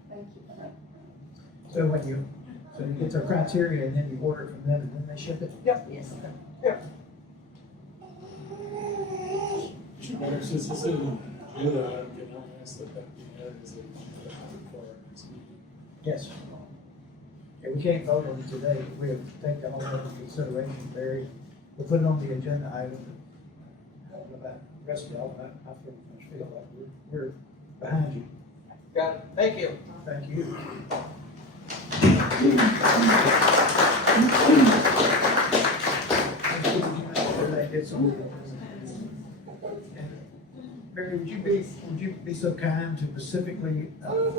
Thank you. So when you get their criteria and then you order it from them and then they ship it? Yes. Since this is in July, can I ask that be added as a for our next meeting? Yes. Yeah, we can't vote on it today, we'll take all that into consideration, Barry. We'll put it on the agenda item. I don't know about the rest of y'all, but I pretty much feel like we're behind you. Got it. Thank you. Thank you. Barry, would you be so kind to specifically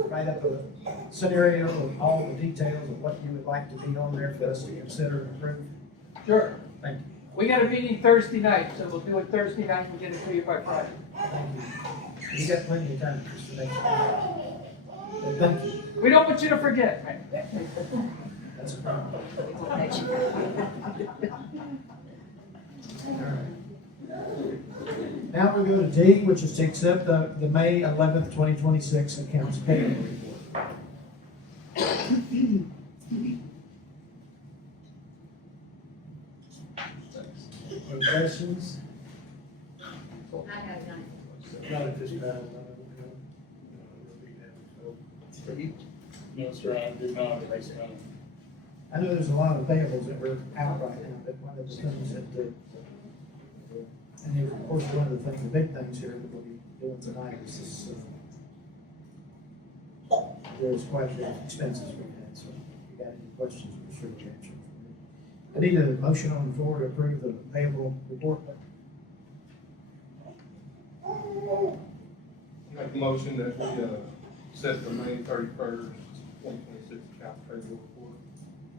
write up a scenario of all the details of what you would like to be on there for us to consider and approve? Sure. Thank you. We got a meeting Thursday night, so we'll do it Thursday night and get it to you by Friday. Thank you. You got plenty of time just for next week. But thank you. We don't want you to forget, man. That's a problem. All right. Now we go to D, which is to accept the May 11th, 2026 accounts payable report. Any questions? I have none. Not at this time. No, sir, I do not, I know there's a lot of payables that were out right now, but one of the things that, and of course, one of the things, the big things here that we'll be doing tonight is this, there's quite a bit of expenses we had, so if you got any questions, we're sure to answer. I need a motion on the floor to approve the payable report. Make a motion that we, set the May 31st, 2026 account payable report.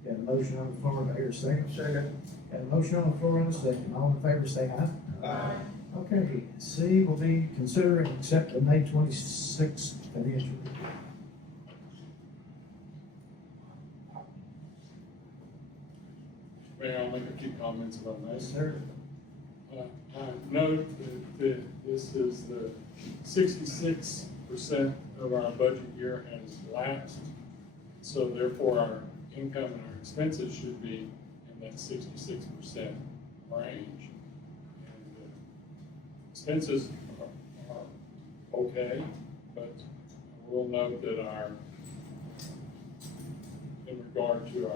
Got a motion on the floor, do I hear a second? Second. Got a motion on the floor and a second, all in favor say aye. Aye. Okay, C will be consider and accept the May 26th financial report. Mayor, I'll make a few comments about Yes, this. sir. I note that this is the 66% of our budget year has lapsed. So therefore, our income and our expenses should be in that 66% range. And expenses are okay, but I will note that in regard to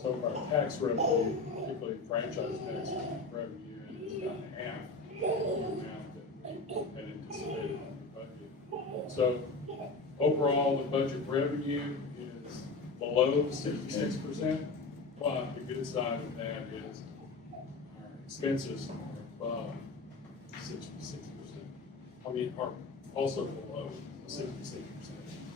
some of our tax revenue, particularly franchise tax revenue, is about half the amount that we had anticipated on the budget. So overall, the budget revenue is below 66%, but the good side of that is our expenses are above 66%. I mean, are also below 66%.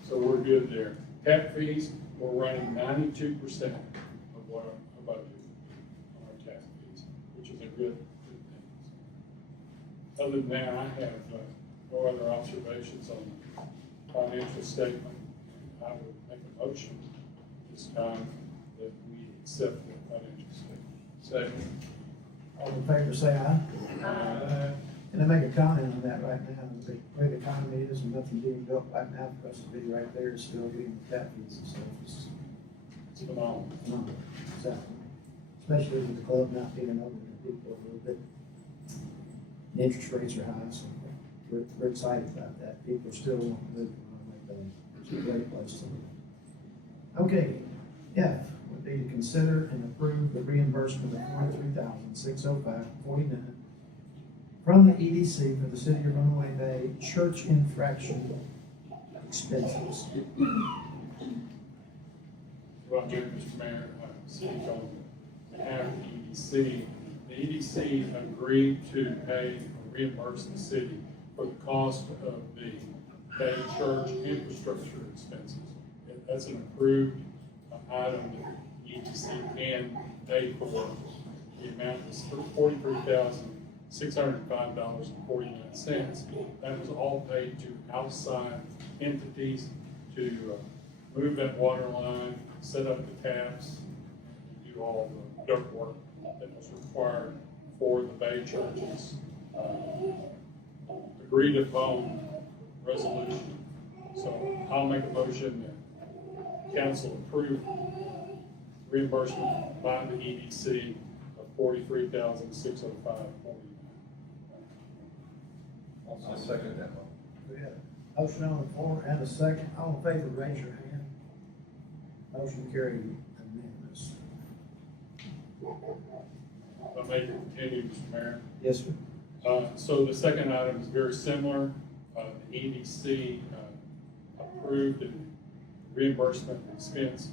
So we're good there. Tap fees, we're running 92% of what our budget on our tax fees, which is a good thing. Other than that, I have no other observations on the financial statement. I would make a motion this time that we accept the financial statement. Second. All in favor say aye. And I make a comment on that right now, the way the economy is and nothing being built right now for us to be right there still getting the tap fees and stuff. It's phenomenal. So, especially with the club not being open to people a little bit. The interest rates are high, so we're excited about that. People still want to move to Runaway Bay. It's a great place to live. Okay, F would be to consider and approve the reimbursement of $43,605.49 from the EDC for the city of Runaway Bay church infraction expenses. Well, Mr. Mayor, speak on behalf of the EDC. The EDC agreed to pay or reimburse the city for the cost of the Bay Church infrastructure expenses. That's an approved item that the EDC can pay for. The amount is $43,605.49. That was all paid to outside entities to move that water line, set up the taps, and do all the dirt work that was required for the Bay Church's agreed upon resolution. So I'll make a motion that council approve reimbursement by the EDC of $43,605.49. I'll second that one. We have a motion on the floor and a second. All in favor, raise your hand. Motion carried unanimous. If I may continue, Mr. Mayor. Yes, sir. So the second item is very similar. The EDC approved a reimbursement expense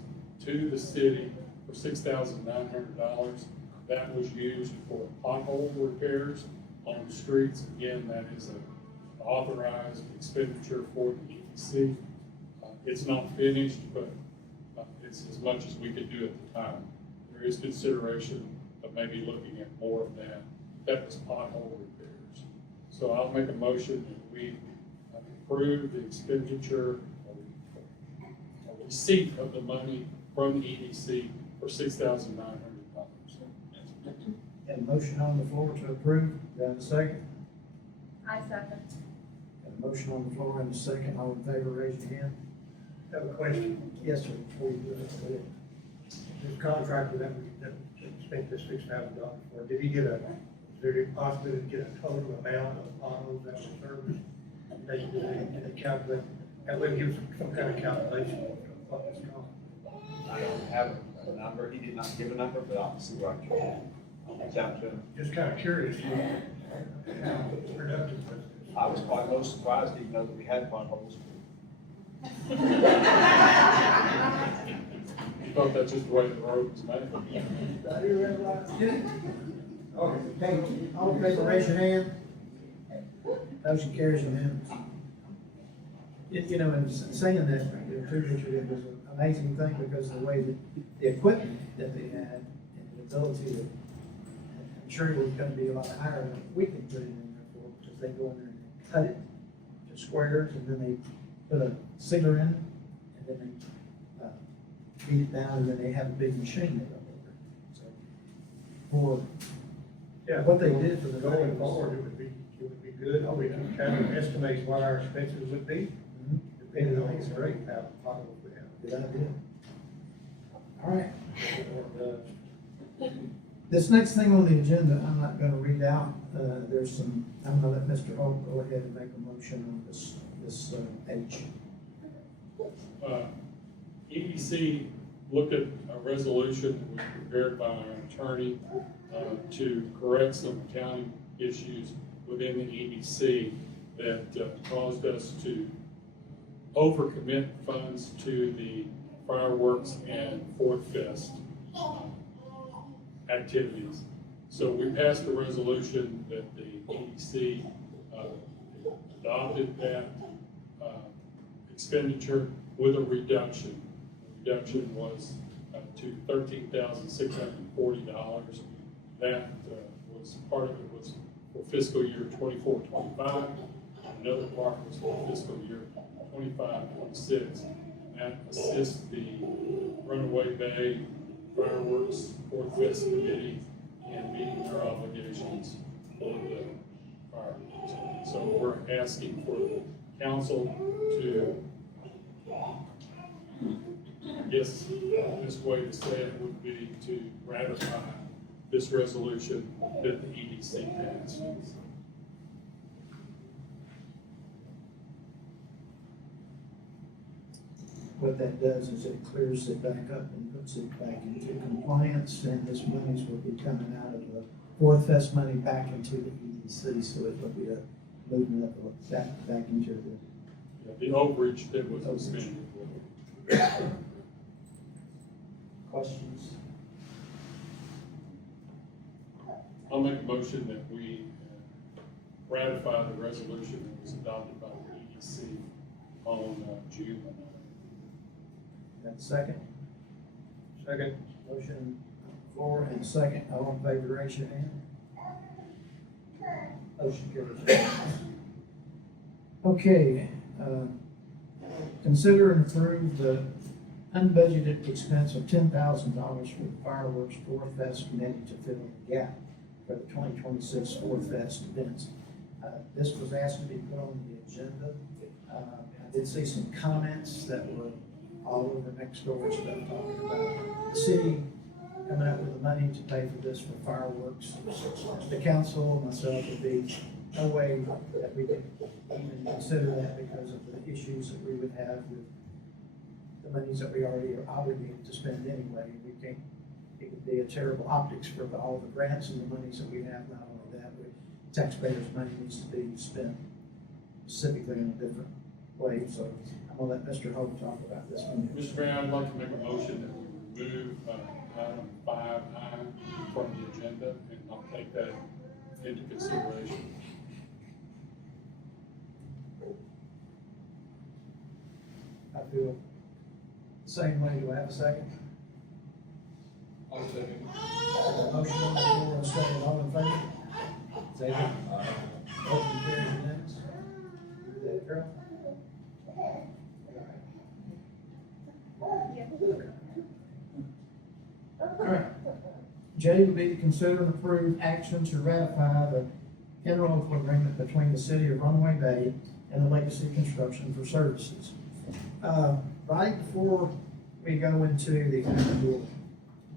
to the city for $6,900. That was used for pothole repairs on the streets. Again, that is an authorized expenditure for the EDC. It's not finished, but it's as much as we could do at the time. There is consideration of maybe looking at more of that. That was pothole repairs. So I'll make a motion that we approve the expenditure or receipt of the money from the EDC for $6,900. Got a motion on the floor to approve. Do I have a second? I second. Got a motion on the floor and a second. All in favor, raise your hand. Have a question. Yes, sir. Before you do it, go ahead. This contractor that spent this $6,000 for, did he get is there a possibility to get a total amount of potholes that were serviced? Did they calculate, that would give some kind of calculation of what this cost? I don't have a number, he did not give a number, but I'll see what I can. I'll reach out to him. Just kind of curious, how productive was this? I was quite most surprised to even know that we had potholes. You thought that's just the way the road was made? Okay, all in favor, raise your hand. Motion carries unanimous. You know, in saying that, too, Richard, it was an amazing thing because of the way that the equipment that they had and the ability that, I'm sure it was gonna be a lot higher than we can put it in there for, because they go in there and cut it to squares, and then they put a sealer in it, and then they beat it down, and then they have a big machine that go over it. So, for what they did for the Going roads. forward, it would be good, we can kind of estimate what our expenses would be, depending on the rate, how potholes we have. Good idea. All right. This next thing on the agenda, I'm not gonna read out, there's some, I'm gonna let Mr. Holt go ahead and make a motion on this H. EDC looked at a resolution that was prepared by our attorney to correct some accounting issues within the EDC that caused us to overcommit funds to the fireworks and Fort Fest activities. So we passed a resolution that the EDC adopted that expenditure with a reduction. The reduction was to $13,640. That was, part of it was for fiscal year 24-25. Another part was for fiscal year 25-26. That assists the Runaway Bay Fireworks Fort Fest Committee in meeting their obligations for the fireworks. So we're asking for the council to, I guess, this way to say it would be to ratify this resolution that the EDC passed. what that does is it clears it back up and puts it back into compliance, and this monies will be coming out of the Fourth Fest money back into the EDC, so it will be a movement of back into The overage that was spent. questions. I'll make a motion that we ratify the resolution that was adopted by the EDC on June 9th. Got a second? Second. Motion floor and second, all in favor, raise your hand. Motion carries. Okay, consider and approve the unbudgeted expense of $10,000 for the fireworks Fourth Fest committee to fill the gap for the 2026 Fourth Fest events. This was asked to be put on the agenda. I did see some comments that were all over next door and stuff talking about the city coming up with the money to pay for this for fireworks. The council, myself, would be no way that we could even consider that because of the issues that we would have with the monies that we already are obligated to spend anyway. We think it would be a terrible optics for all the grants and the monies that we have. Not only that, but taxpayers' money needs to be spent specifically in a different way. So I'm gonna let Mr. Hope talk about this one. Mr. Mayor, I'd like to make a motion that we remove item 5I from the agenda and not take that into consideration. I feel the same way. Do I have a second? I'll second. Motion on the floor and second, all in favor? Say aye. Motion carries unanimous. Is that girl? All right. J would be to consider and approve action to ratify the interlocal agreement between the city of Runaway Bay and the Legacy Construction for Services. Right before we go into the actual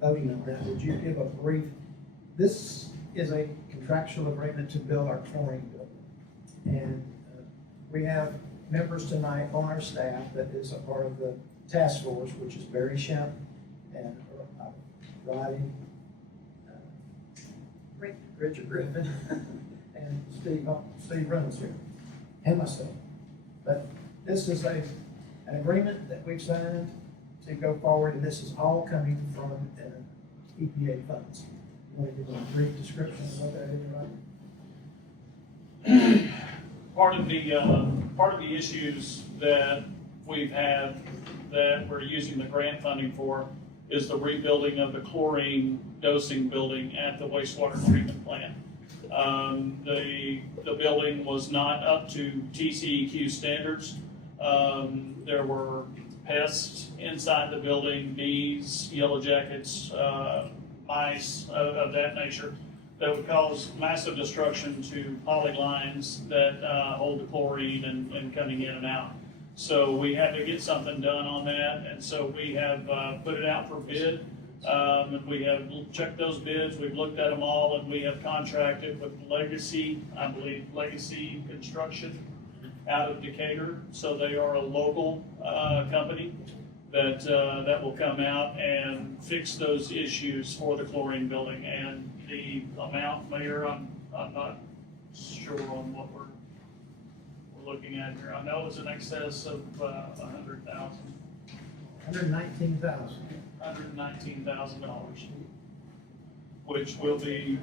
voting on that, would you give a brief? This is a contractual agreement to build our chlorine building. And we have members tonight on our staff that is a part of the task force, which is Barry Shemp and Roddy, Richard Griffin, and Steve Reynolds here, and myself. But this is an agreement that we've signed to go forward, and this is all coming from EPA funds. You want to give a brief description of what that is, right? Part of the issues that we've had that we're using the grant funding for is the rebuilding of the chlorine dosing building at the wastewater treatment plant. The building was not up to TCEQ standards. There were pests inside the building, bees, yellow jackets, mice of that nature, that would cause massive destruction to poly lines that hold the chlorine and coming in and out. So we had to get something done on that, and so we have put it out for bid. And we have checked those bids, we've looked at them all, and we have contracted with Legacy, I believe Legacy Construction out of Decatur. So they are a local company that will come out and fix those issues for the chlorine building. And the amount, Mayor, I'm not sure on what we're looking at here. I know it's in excess of $100,000. $119,000, which will be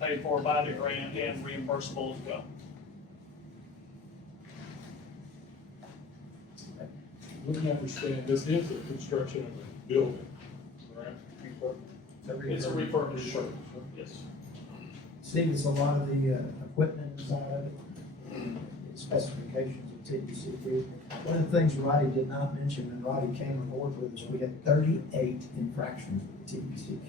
paid for by the grant and reimbursable as well. We can understand this is the construction of a building, correct? It's a refurbished church. Yes. Steve, it's a lot of the equipment inside of it, specifications of TCEQ. One of the things Roddy did not mention when Roddy came aboard with us, we had 38 infractions with TCEQ,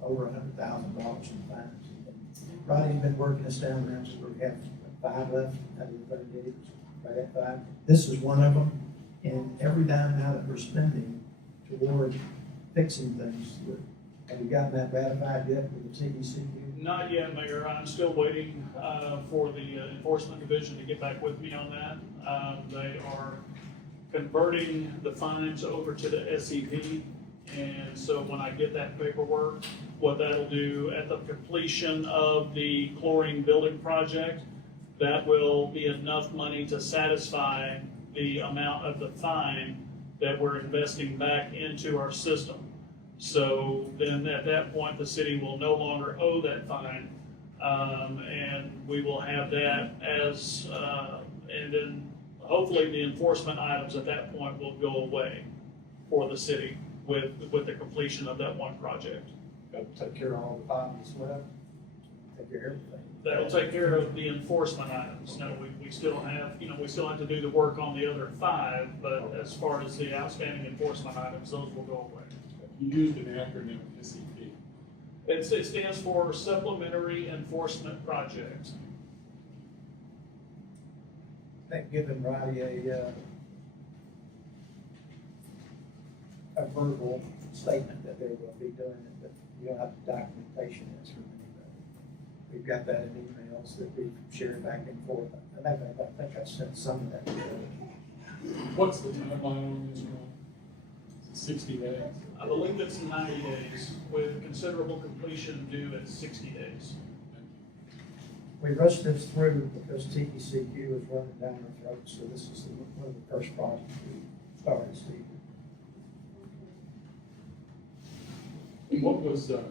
over $100,000 in fines. Roddy's been working us down now, so we have 5 left out of the 38, right at 5. This is one of them, and every dime now that we're spending toward fixing things, have you gotten that ratified yet with the TCEQ? Not yet, Mayor. I'm still waiting for the enforcement division to get back with me on that. They are converting the fines over to the SEP. And so when I get that paperwork, what that'll do at the completion of the chlorine building project, that will be enough money to satisfy the amount of the fine that we're investing back into our system. So then at that point, the city will no longer owe that fine. And we will have that as, and then hopefully the enforcement items at that point will go away for the city with the completion of that one project. Got to take care of all the fines left, take care of everything. That'll take care of the enforcement items. Now, we still have, we still have to do the work on the other 5, but as far as the outstanding enforcement items, those will go away. You used an acronym, SEP. It stands for Supplementary Enforcement Project. I think giving Roddy a verbal statement that they're going to be doing it, but you don't have the documentation is from anybody. We've got that in emails that we've shared back and forth. I think I sent some of that. What's the timeline on this one? Is it 60 days? I believe it's 90 days with considerable completion due at 60 days. We rushed this through because TECQ was running down our throats, so this is one of the first projects we started, Steve. What was, excuse me,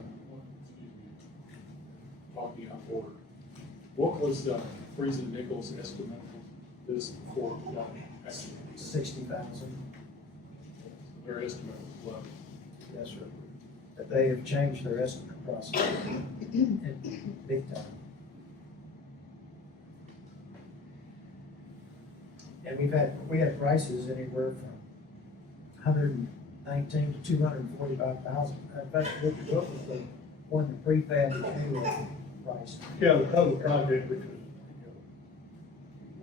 talking out of order. What was Freeze and Nichols' estimate of this before we got actually? 60,000. Their estimate was low. Yes, sir. But they have changed their estimate process in big time. And we had prices anywhere from 119 to 245,000. In fact, what was the one the prefab price? Yeah, the total project, which was,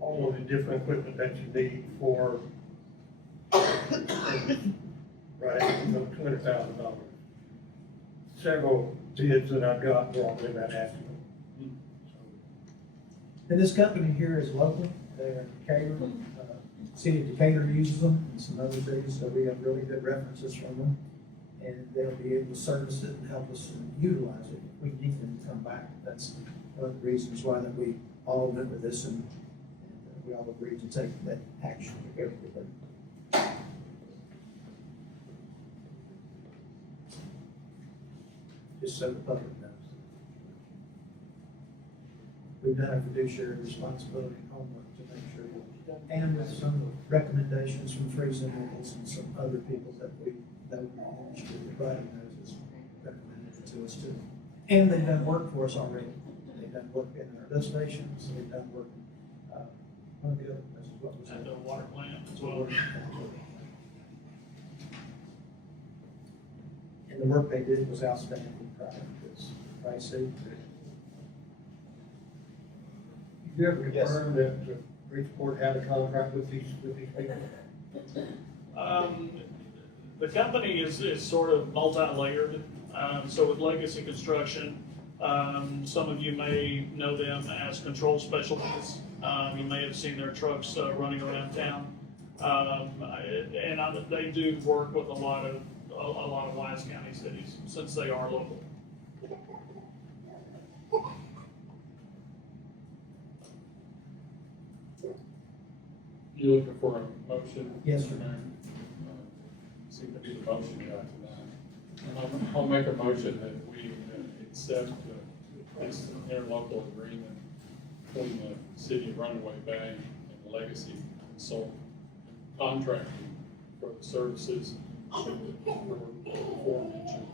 all of the different equipment that you need for, right, $200,000. Several bids that I've got were all in that estimate. And this company here is local. They're in Decatur. City of Decatur uses them and some other cities, so we have really good references from them. And they'll be able to service it and help us utilize it if we need them to come back. That's one of the reasons why that we all went with this and we all agreed to take that action to go with it. Just so the public knows. We've done our fiduciary responsibility and homework to make sure, and with some recommendations from Freeze and Nichols and some other people that we know in the industry that Roddy knows has recommended it to us too. And they've done work for us already. They've done work in our lift stations, they've done work in, one of the other places, what was At it? the water plant as well. And the work they did was outstanding, it's pricey. Did you ever confirm that Bridgeport had a contract with these people? The company is sort of multi-layered. So with Legacy Construction, some of you may know them as Control Specialties. You may have seen their trucks running around town. And they do work with a lot of Wise County cities since they are local. You looking for a motion? Yes, sir. Seem to be the motion guy tonight. I'll make a motion that we accept this interlocal agreement between the city of Runaway Bay and the Legacy Consultant contracting for the services that were before mentioned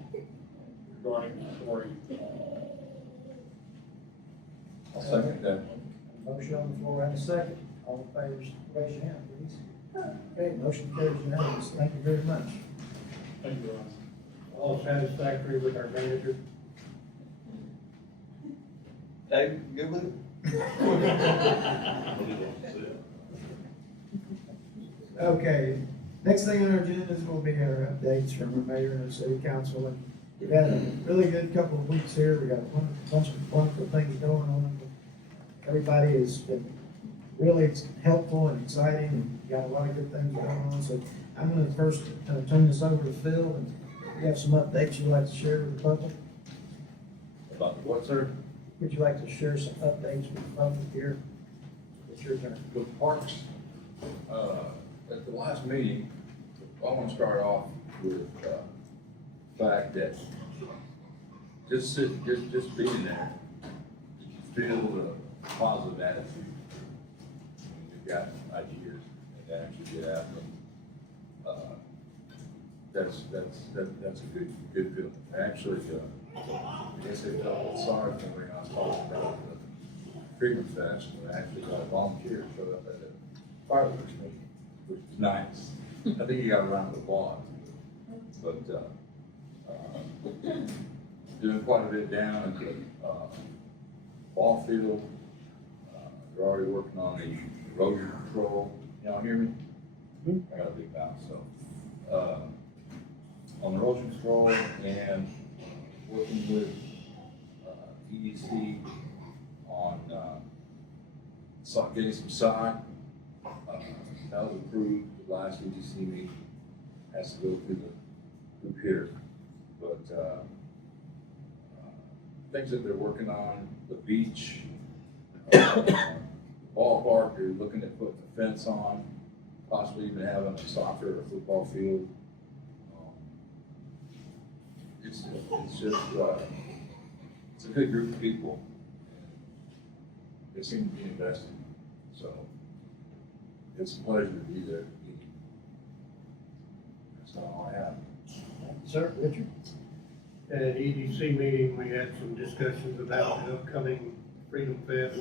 regarding chlorine. I'll second that. Motion on the floor and a second. All in favor, raise your hand, please. Okay, motion carries unanimous. Thank you very much. Thank you, Ross. All satisfactory with our manager? Dave, good with it? Okay, next thing on our agenda is going to be our updates from our mayor and our city council. And we've had a really good couple of weeks here. We got a bunch of wonderful things going on. Everybody has been really helpful and exciting, and got a lot of good things going on. So I'm gonna first turn this over to Phil, and you have some updates you'd like to share with the public? About what, sir? Would you like to share some updates with the public here? It's your turn. With parks, at the last meeting, I want to start off with, the fact that just being there, you feel the positive attitude. You've got ideas and actually get after them. That's a good feeling. Actually, I guess they felt sorry for me when I was talking about the Freedom Fest, and actually got a volunteer showed up at the fireworks meeting, which was nice. I think he got a round of applause. But, doing quite a bit down at the, ball field. They're already working on the erosion control. Y'all hear me? I got a big mouth, so. On the erosion control and working with, EDC on, getting some sod. That was approved the last EDC meeting. Has to go through the group here. But, things that they're working on, the beach, ballpark, they're looking at putting a fence on, possibly even having a soccer or football field. It's just, it's a good group of people. They seem to be invested, so it's a pleasure to be there. That's all I have. Sir, Richard? At EDC meeting, we had some discussions about the upcoming Freedom Fest,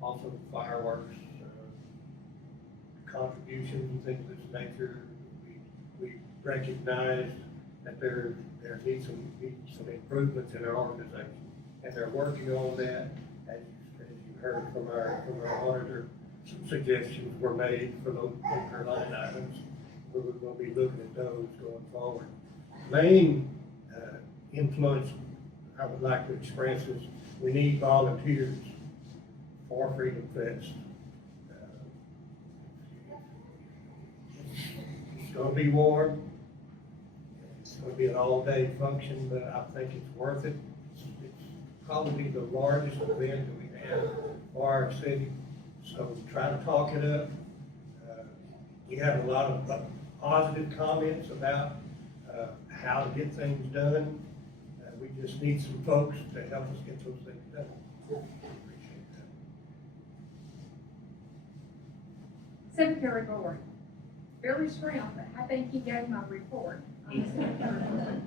also fireworks, contributions and things of this nature. We recognized that there needs some improvements in our organization, and they're working on that. As you heard from our auditor, some suggestions were made for those line items. We're going to be looking at those going forward. Main influence I would like to express is we need volunteers for Freedom Fest. It's going to be warm. It's going to be an all-day function, but I think it's worth it. It's probably the largest event that we have for our city, so try to talk it up. We have a lot of positive comments about how to get things done. We just need some folks to help us get those things done. Appreciate that. Cemetery board, Billy Shrimp, I think he gave my report on the cemetery board.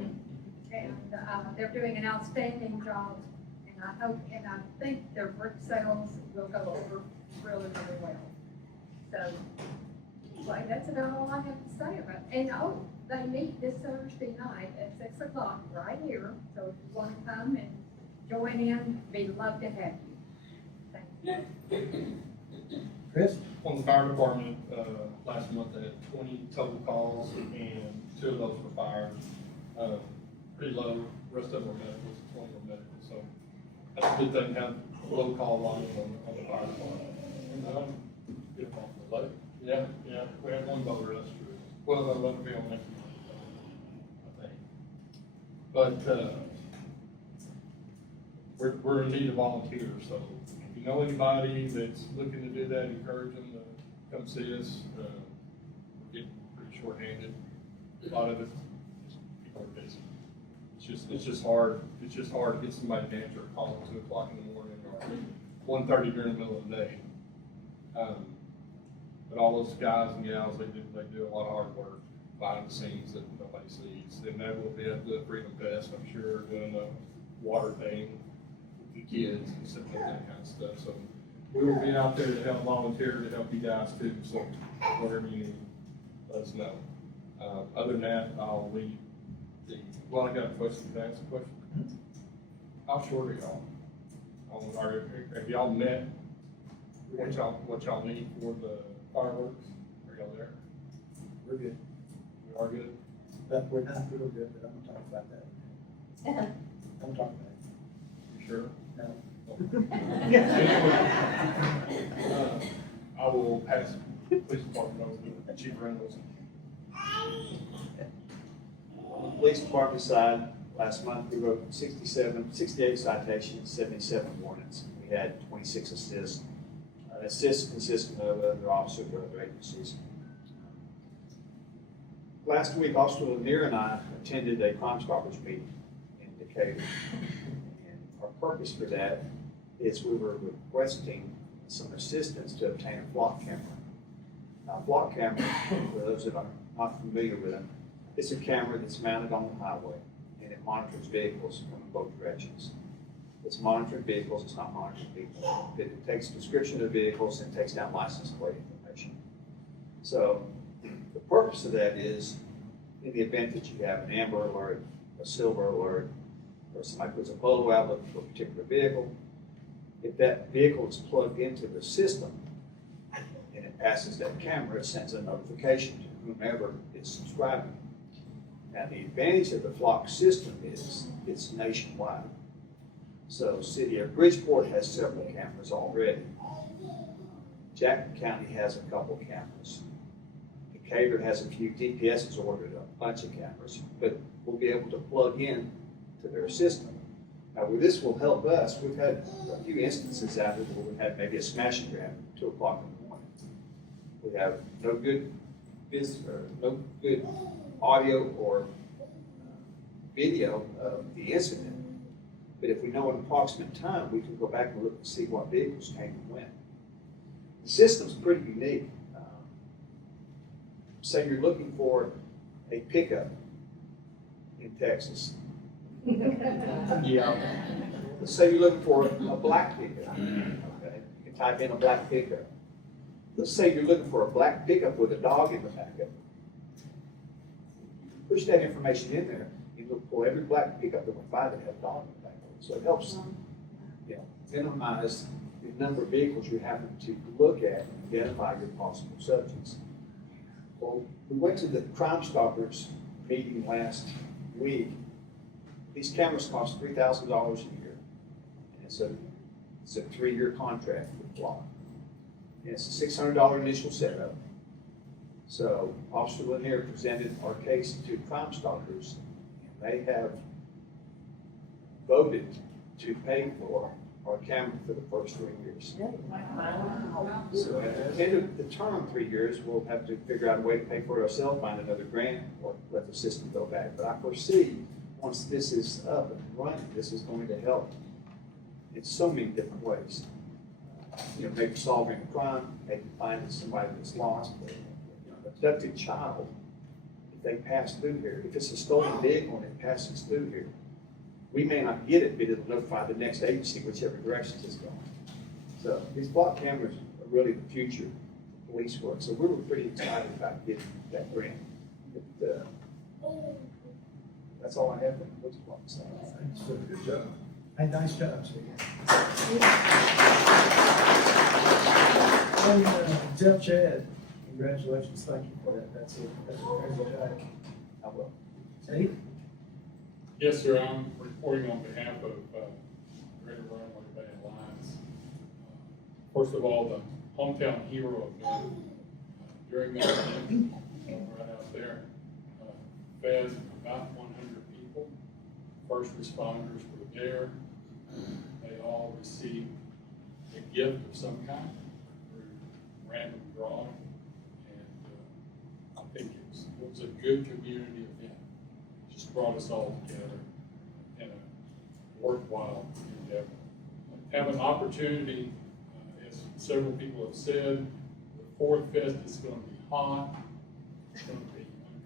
And, they're doing an outstanding job, and I hope, and I think their brick sales will go over really, really well. So, well, that's about all I have to say about it. And, oh, they meet this Thursday night at 6 o'clock right here, so if you want to come and join in, we'd love to have you. Thank you. Chris? On the fire department, last month they had 20 total calls, and 2 of those were fire. Pretty low, rest of them were medicals, 20 were medical, so that's a good thing to have low call volume on the fire department. Get them off the lake. Yeah, we had 1 voter, that's true. Well, they'll let them be on next month, I think. But, we're in need of volunteers, so if you know anybody that's looking to do that, encourage them to come see us. We're getting pretty short-handed. A lot of it, people are busy. It's just hard to get somebody to answer a call at 2 o'clock in the morning or 1:30 during the middle of the day. But all those guys and gals, they do a lot of hard work behind the scenes that nobody sees. And that will be at the Freedom Fest, I'm sure, doing the water thing with the kids and stuff like that kind of stuff. So we will be out there to help volunteer, to help you guys too. So whatever you need, let us know. Other than that, I'll leave I got a question. Can I ask a question? How short are y'all? Have y'all met what y'all need for the fireworks? Are y'all there? We're good. We are good? But we're not real good, but I'm gonna talk about that. I'm talking about it. You sure? No. pass police department over to Chief Reynolds. On the police department side, last month, we wrote 68 citations, 77 warnings. We had 26 assists. Assists consisting of other officers or other agencies. Last week, Officer Lanier and I attended a Crime Stoppers meeting in Decatur. And our purpose for that is we were requesting some assistance to obtain a flock camera. Now, a flock camera, for those that are not familiar with them, it's a camera that's mounted on the highway, and it monitors vehicles from both directions. It's monitoring vehicles, it's not monitoring people. It takes a description of vehicles and takes down license plate information. So the purpose of that is, in the event that you have an amber alert, a silver alert, or somebody puts a photo out looking for a particular vehicle, if that vehicle is plugged into the system and it passes that camera, it sends a notification to whomever is subscribing. Now, the advantage of the flock system is it's nationwide. So, City of Bridgeport has several cameras already. Jackson County has a couple cameras. Decatur has a few. DPS has ordered a bunch of cameras, but we'll be able to plug in to their system. Now, where this will help us, we've had a few instances out there where we've had maybe a smash and grab at 2 o'clock in the morning. We have no good audio or video of the incident. But if we know an approximate time, we can go back and look and see what vehicles came and went. The system's pretty unique. Say you're looking for a pickup in Texas. Yeah. Let's say you're looking for a black pickup. Okay. You can type in a black pickup. Let's say you're looking for a black pickup with a dog in the back of it. Push that information in there, and look for every black pickup that we find that has a dog in the back of it. So it helps, minimize the number of vehicles you're having to look at and identify your possible subjects. Well, we went to the Crime Stoppers meeting last week. These cameras cost $3,000 a year. And it's a 3-year contract with Block. And it's a $600 initial setup. So Officer Lanier presented our case to Crime Stoppers, and they have voted to pay for our camera for the first 3 years. So at the end of the term, 3 years, we'll have to figure out a way to pay for it ourselves, find another grant, or let the system go back. But I foresee, once this is up and running, this is going to help in so many different ways. Maybe solving a crime, maybe finding somebody that's lost, abducted child, if they pass through here, if it's a stolen vehicle and it passes through here, we may not get it, but it'll notify the next agency, whichever direction it's going. So these block cameras are really the future of police work. So we were pretty excited about getting that grant. But, that's all I have for the police department side. Thanks. Good job. Hey, nice job, Steve. Hey, Jeff Chad, congratulations, thank you for that. That's a very good job. I will. Steve? Yes, sir, I'm reporting on behalf of Greater Runaway Bay Alliance. First of all, the Hometown Hero event, during that event, right out there, fed about 100 people. First responders were there. They all received a gift of some kind through random drawing. And I think it was a good community event. It just brought us all together in a worthwhile endeavor. Have an opportunity, as several people have said, the Fourth Fest is going to be hot, it's going to be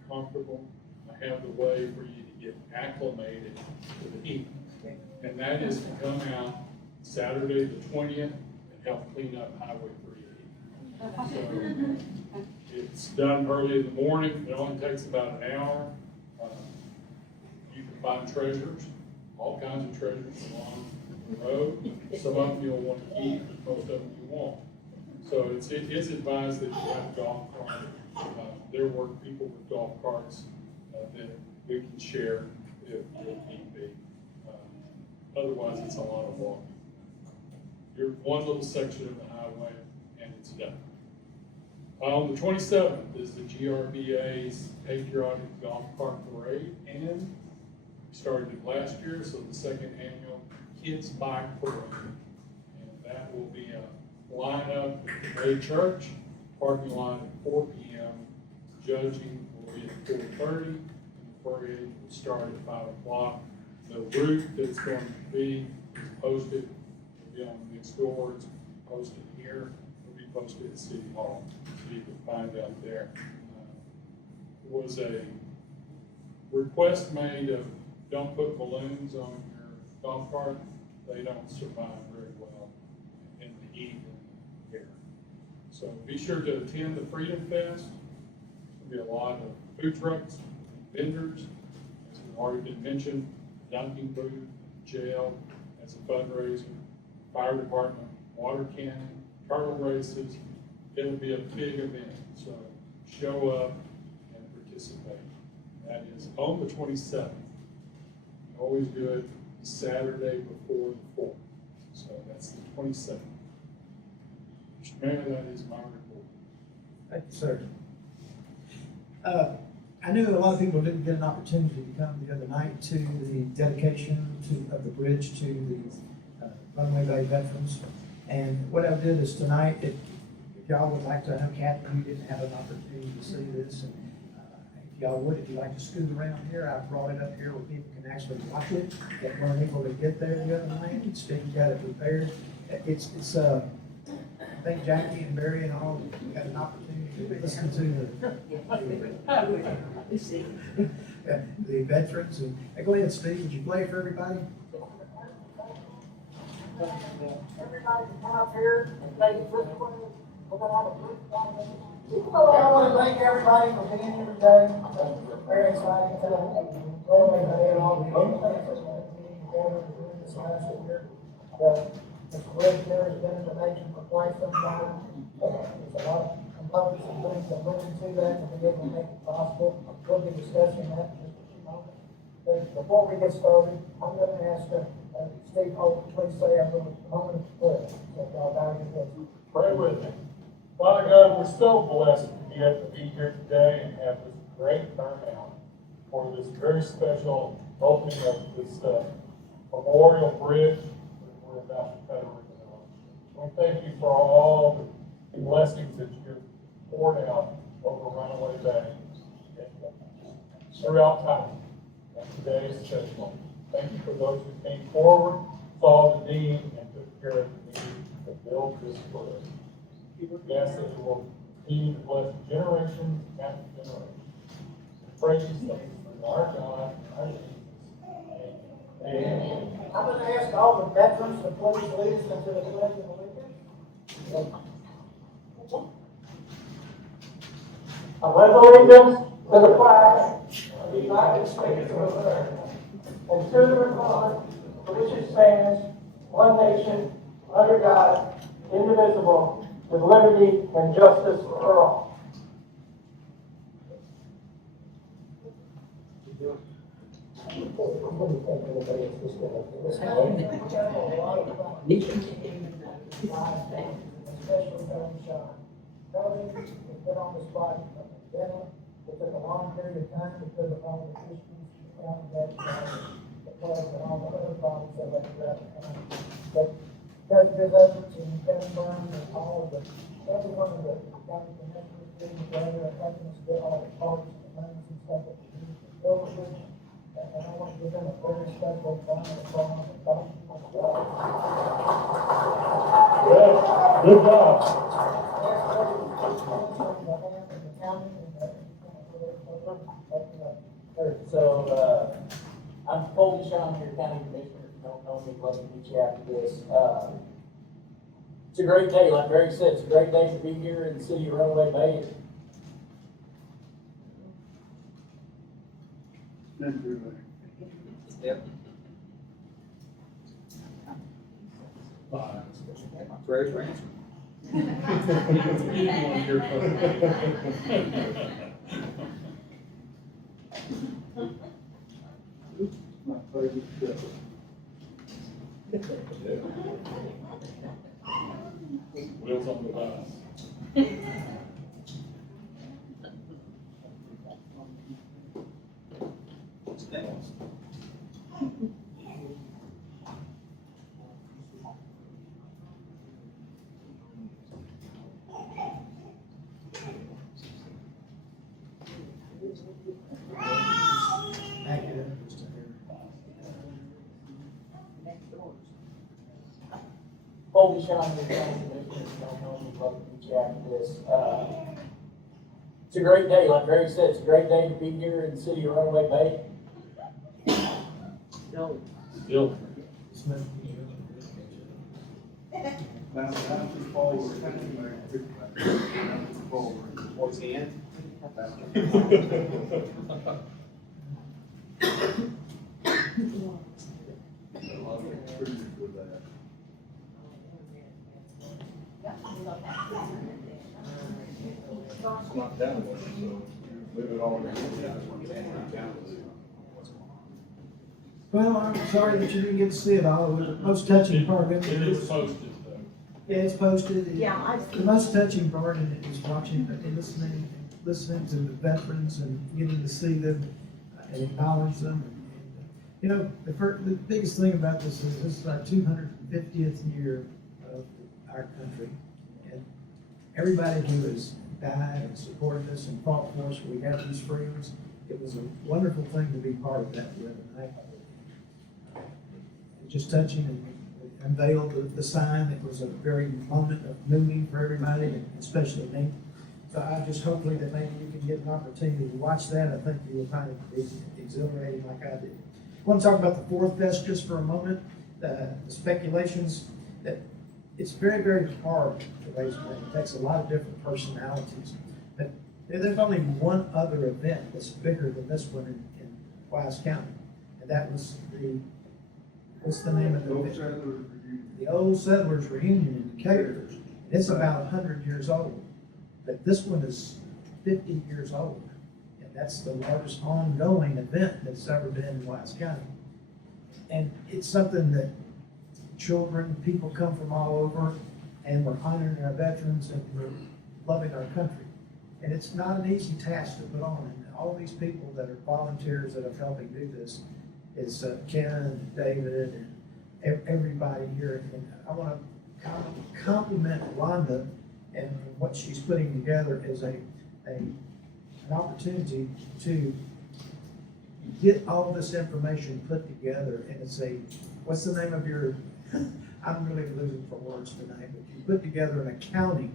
uncomfortable. I have the way for you to get acclimated to the heat. And that is to come out Saturday the 20th and help clean up Highway 380. So it's done early in the morning. It only takes about an hour. You can find treasures, all kinds of treasures along the road. Some of them you'll want to keep, but most of them you won't. So it is advised that you have a golf cart. There were people with golf carts that we can share if need be. Otherwise, it's a lot of walking. You're one little section of the highway, and it's done. On the 27th is the GRBA's Patriotic Golf Cart Parade, and we started it last year, so the second annual Kids Bike Parade. And that will be a lineup at the Bay Church, parking lot at 4 p.m. Judging will be at 4:30, and the parade will start at 5 o'clock. The route that's going to be posted will be on the next door, it's posted here, will be posted at City Hall, so you can find out there. There was a request made of don't put balloons on your golf cart. They don't survive very well in the heat and the air. So be sure to attend the Freedom Fest. There'll be a lot of food trucks, vendors, as has already been mentioned, dunking booth, jail as a fundraiser, fire department, water cannon, turtle races. It'll be a big event, so show up and participate. That is on the 27th. Always do it Saturday before the 4th. So that's the 27th. Mr. Mayor, that is my report. Thank you, sir. I knew a lot of people didn't get an opportunity to come the other night to the dedication of the bridge to the Runaway Bay veterans. And what I did is tonight, if y'all would like to, I know Kathy, you didn't have an opportunity to see this, and if y'all would, if you'd like to scoot around here, I brought it up here where people can actually watch it, that weren't able to get there the other night. Steve got it prepared. It's I think Jackie and Barry and all got an opportunity to listen to the veterans. And go ahead, Steve, would you play it for everybody? Everybody can come up here and take it this way. We're gonna have a brief conversation. I want to thank everybody for being here today. Very exciting to Runaway Bay and all the other things that's been being together during this last year. This bridge here has been in the making for quite some time. There's a lot of components and things that went into that to be able to make it possible. We'll be discussing that in just a few moments. But before we get started, I'm going to ask Steve Holt, please say a moment of prayer. So y'all bow your heads. Pray with me. Father God, we're so blessed to be able to be here today and have this great turnout for this very special opening of this memorial bridge that we're about to cover. We thank you for all the blessings that you've poured out over Runaway Bay throughout time. And today is special. Thank you for those who came forward, saw the need, and took care of the need to build this bridge. We ask that you will continue to bless generations after generations. We pray these things through our God, our Jesus. Amen. I'm going to ask all the veterans to please lead us into the pledge of allegiance. I pledge allegiance to the flag of the United States of America and to the republic for which it stands, one nation, under God, indivisible, with liberty and justice for all. Especially during Sean. Kelvin was put on the spot from the general. It took a long period of time because of all the issues around that, the floods and all the other problems that led to that. But because of his efforts and Kevin Burns and all of the, every one of the county commissioners getting together and helping us get all the parts and the money and stuff that we need to build the bridge. And I want to give them a very special round of applause and thank you. Good job. So, I'm Colby Shaw, your county commissioner. If you don't know me, love to meet you after this. It's a great day, like Greg said, it's a great day to be here in the city of Runaway Bay. Yep. Prayers for answer. My favorite show. Wheels on the bus. Academic, just here. Colby Shaw, the county commissioners, don't know me, love to meet you after this. It's a great day, like Greg said, it's a great day to be here in the city of Runaway Bay. Still. Smith. Down too forward, forward. Towards the end. It's not down one, so move it on. Well, I'm sorry that you didn't get to see it all. It was the most touching part of it. It is posted though. Yeah, it's posted. Yeah, I've The seen most touching part in it is watching and listening to the veterans and getting to see them and acknowledge them. You know, the biggest thing about this is our 250th year of our country. And everybody who has died and supported us and fought for us, we have these freedoms. It was a wonderful thing to be part of that the other night. Just touching and unveiled the sign. It was a very moment of moving for everybody, and especially me. So I just hopefully that maybe you can get an opportunity to watch that. I think you will find it exhilarating like I did. I want to talk about the Fourth Fest just for a moment. The speculations that it's very, very hard to raise money. It takes a lot of different personalities. But there's only one other event that's bigger than this one in Wise County, and that was what's the name of the event? The Old Settlers Reunion in Decatur. It's about 100 years old, but this one is 50 years old. And that's the largest ongoing event that's ever been in Wise County. And it's something that children, people come from all over, and we're honoring our veterans and we're loving our country. And it's not an easy task to put on. And all these people that are volunteers that are helping do this is Ken and David and everybody here. And I want to compliment Rhonda and what she's putting together as an opportunity to get all this information put together. And it's what's the name of your, I'm really losing for words tonight, but you put together an accounting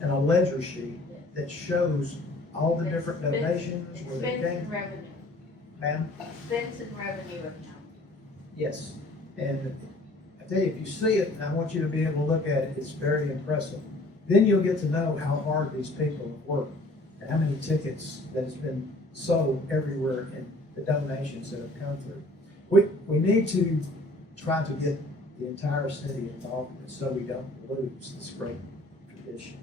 and a ledger sheet that shows all the different donations where they Expense came. and revenue. Ma'am? Expense and revenue account. Yes, and I tell you, if you see it, and I want you to be able to look at it, it's very impressive. Then you'll get to know how hard these people have worked and how many tickets that has been sold everywhere and the donations that have come through. We need to try to get the entire city involved in this so we don't lose this great tradition.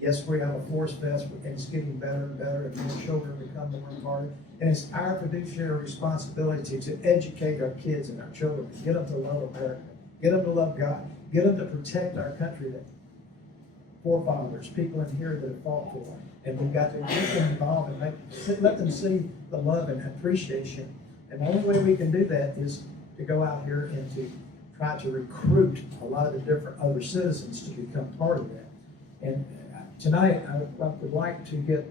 Yes, we have a Forest Fest, and it's getting better and better, and more children become more involved. And it's our fiduciary responsibility to educate our kids and our children, get them to love America, get them to love God, get them to protect our country that forefathers, people in here that have fought for. And we've got to get them involved and let them see the love and appreciation. And the only way we can do that is to go out here and to try to recruit a lot of the different other citizens to become part of that. And tonight, I would like to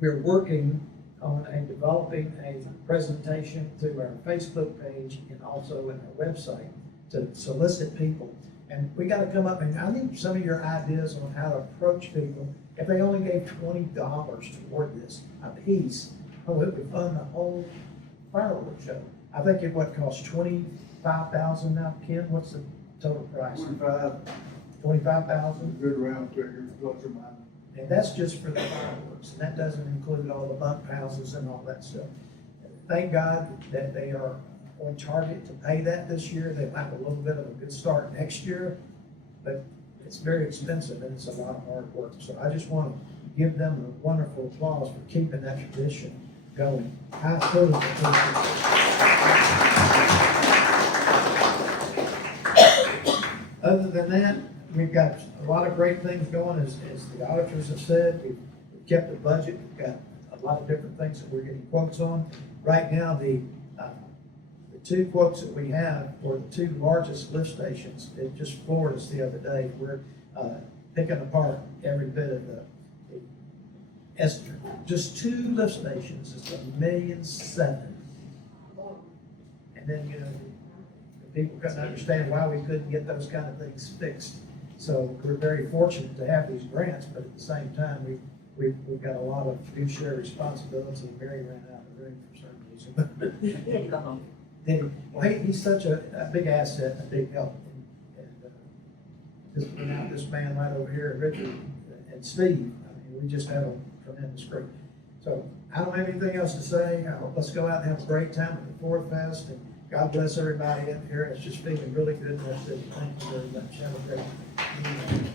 we're working on developing a presentation through our Facebook page and also in our website to solicit people. And we got to come up, and I need some of your ideas on how to approach people. If they only gave $20 toward this a piece, it would fund the whole fireworks show. I think it costs $25,000 now. Ken, what's the total price? $25,000. Good round figure, plus or minus. And that's just for the fireworks, and that doesn't include all the bunk houses and all that stuff. Thank God that they are on target to pay that this year. They might have a little bit of a good start next year, but it's very expensive and it's a lot of hard work. So I just want to give them a wonderful applause for keeping that tradition going. I fully appreciate it. Other than that, we've got a lot of great things going, as the auditors have said. We've kept the budget. We've got a lot of different things that we're getting quotes on. Right now, the two quotes that we have for the two largest lift stations, it just floored us the other day. We're picking apart every bit of the estimate, just 2 lift stations is $1.7 million. And then, you know, the people couldn't understand why we couldn't get those kind of things fixed. So we're very fortunate to have these grants, but at the same time, we've got a lot of fiduciary responsibility, and Mary ran out of the room for some reason. He had to go home. Well, he's such a big asset, a big help. And just now this man right over here, Richard and Steve, I mean, we just have a tremendous group. So I don't have anything else to say. Let's go out and have a great time at the Fourth Fest, and God bless everybody up here. It's just feeling really good in our city. Thank you very much. Have a great evening.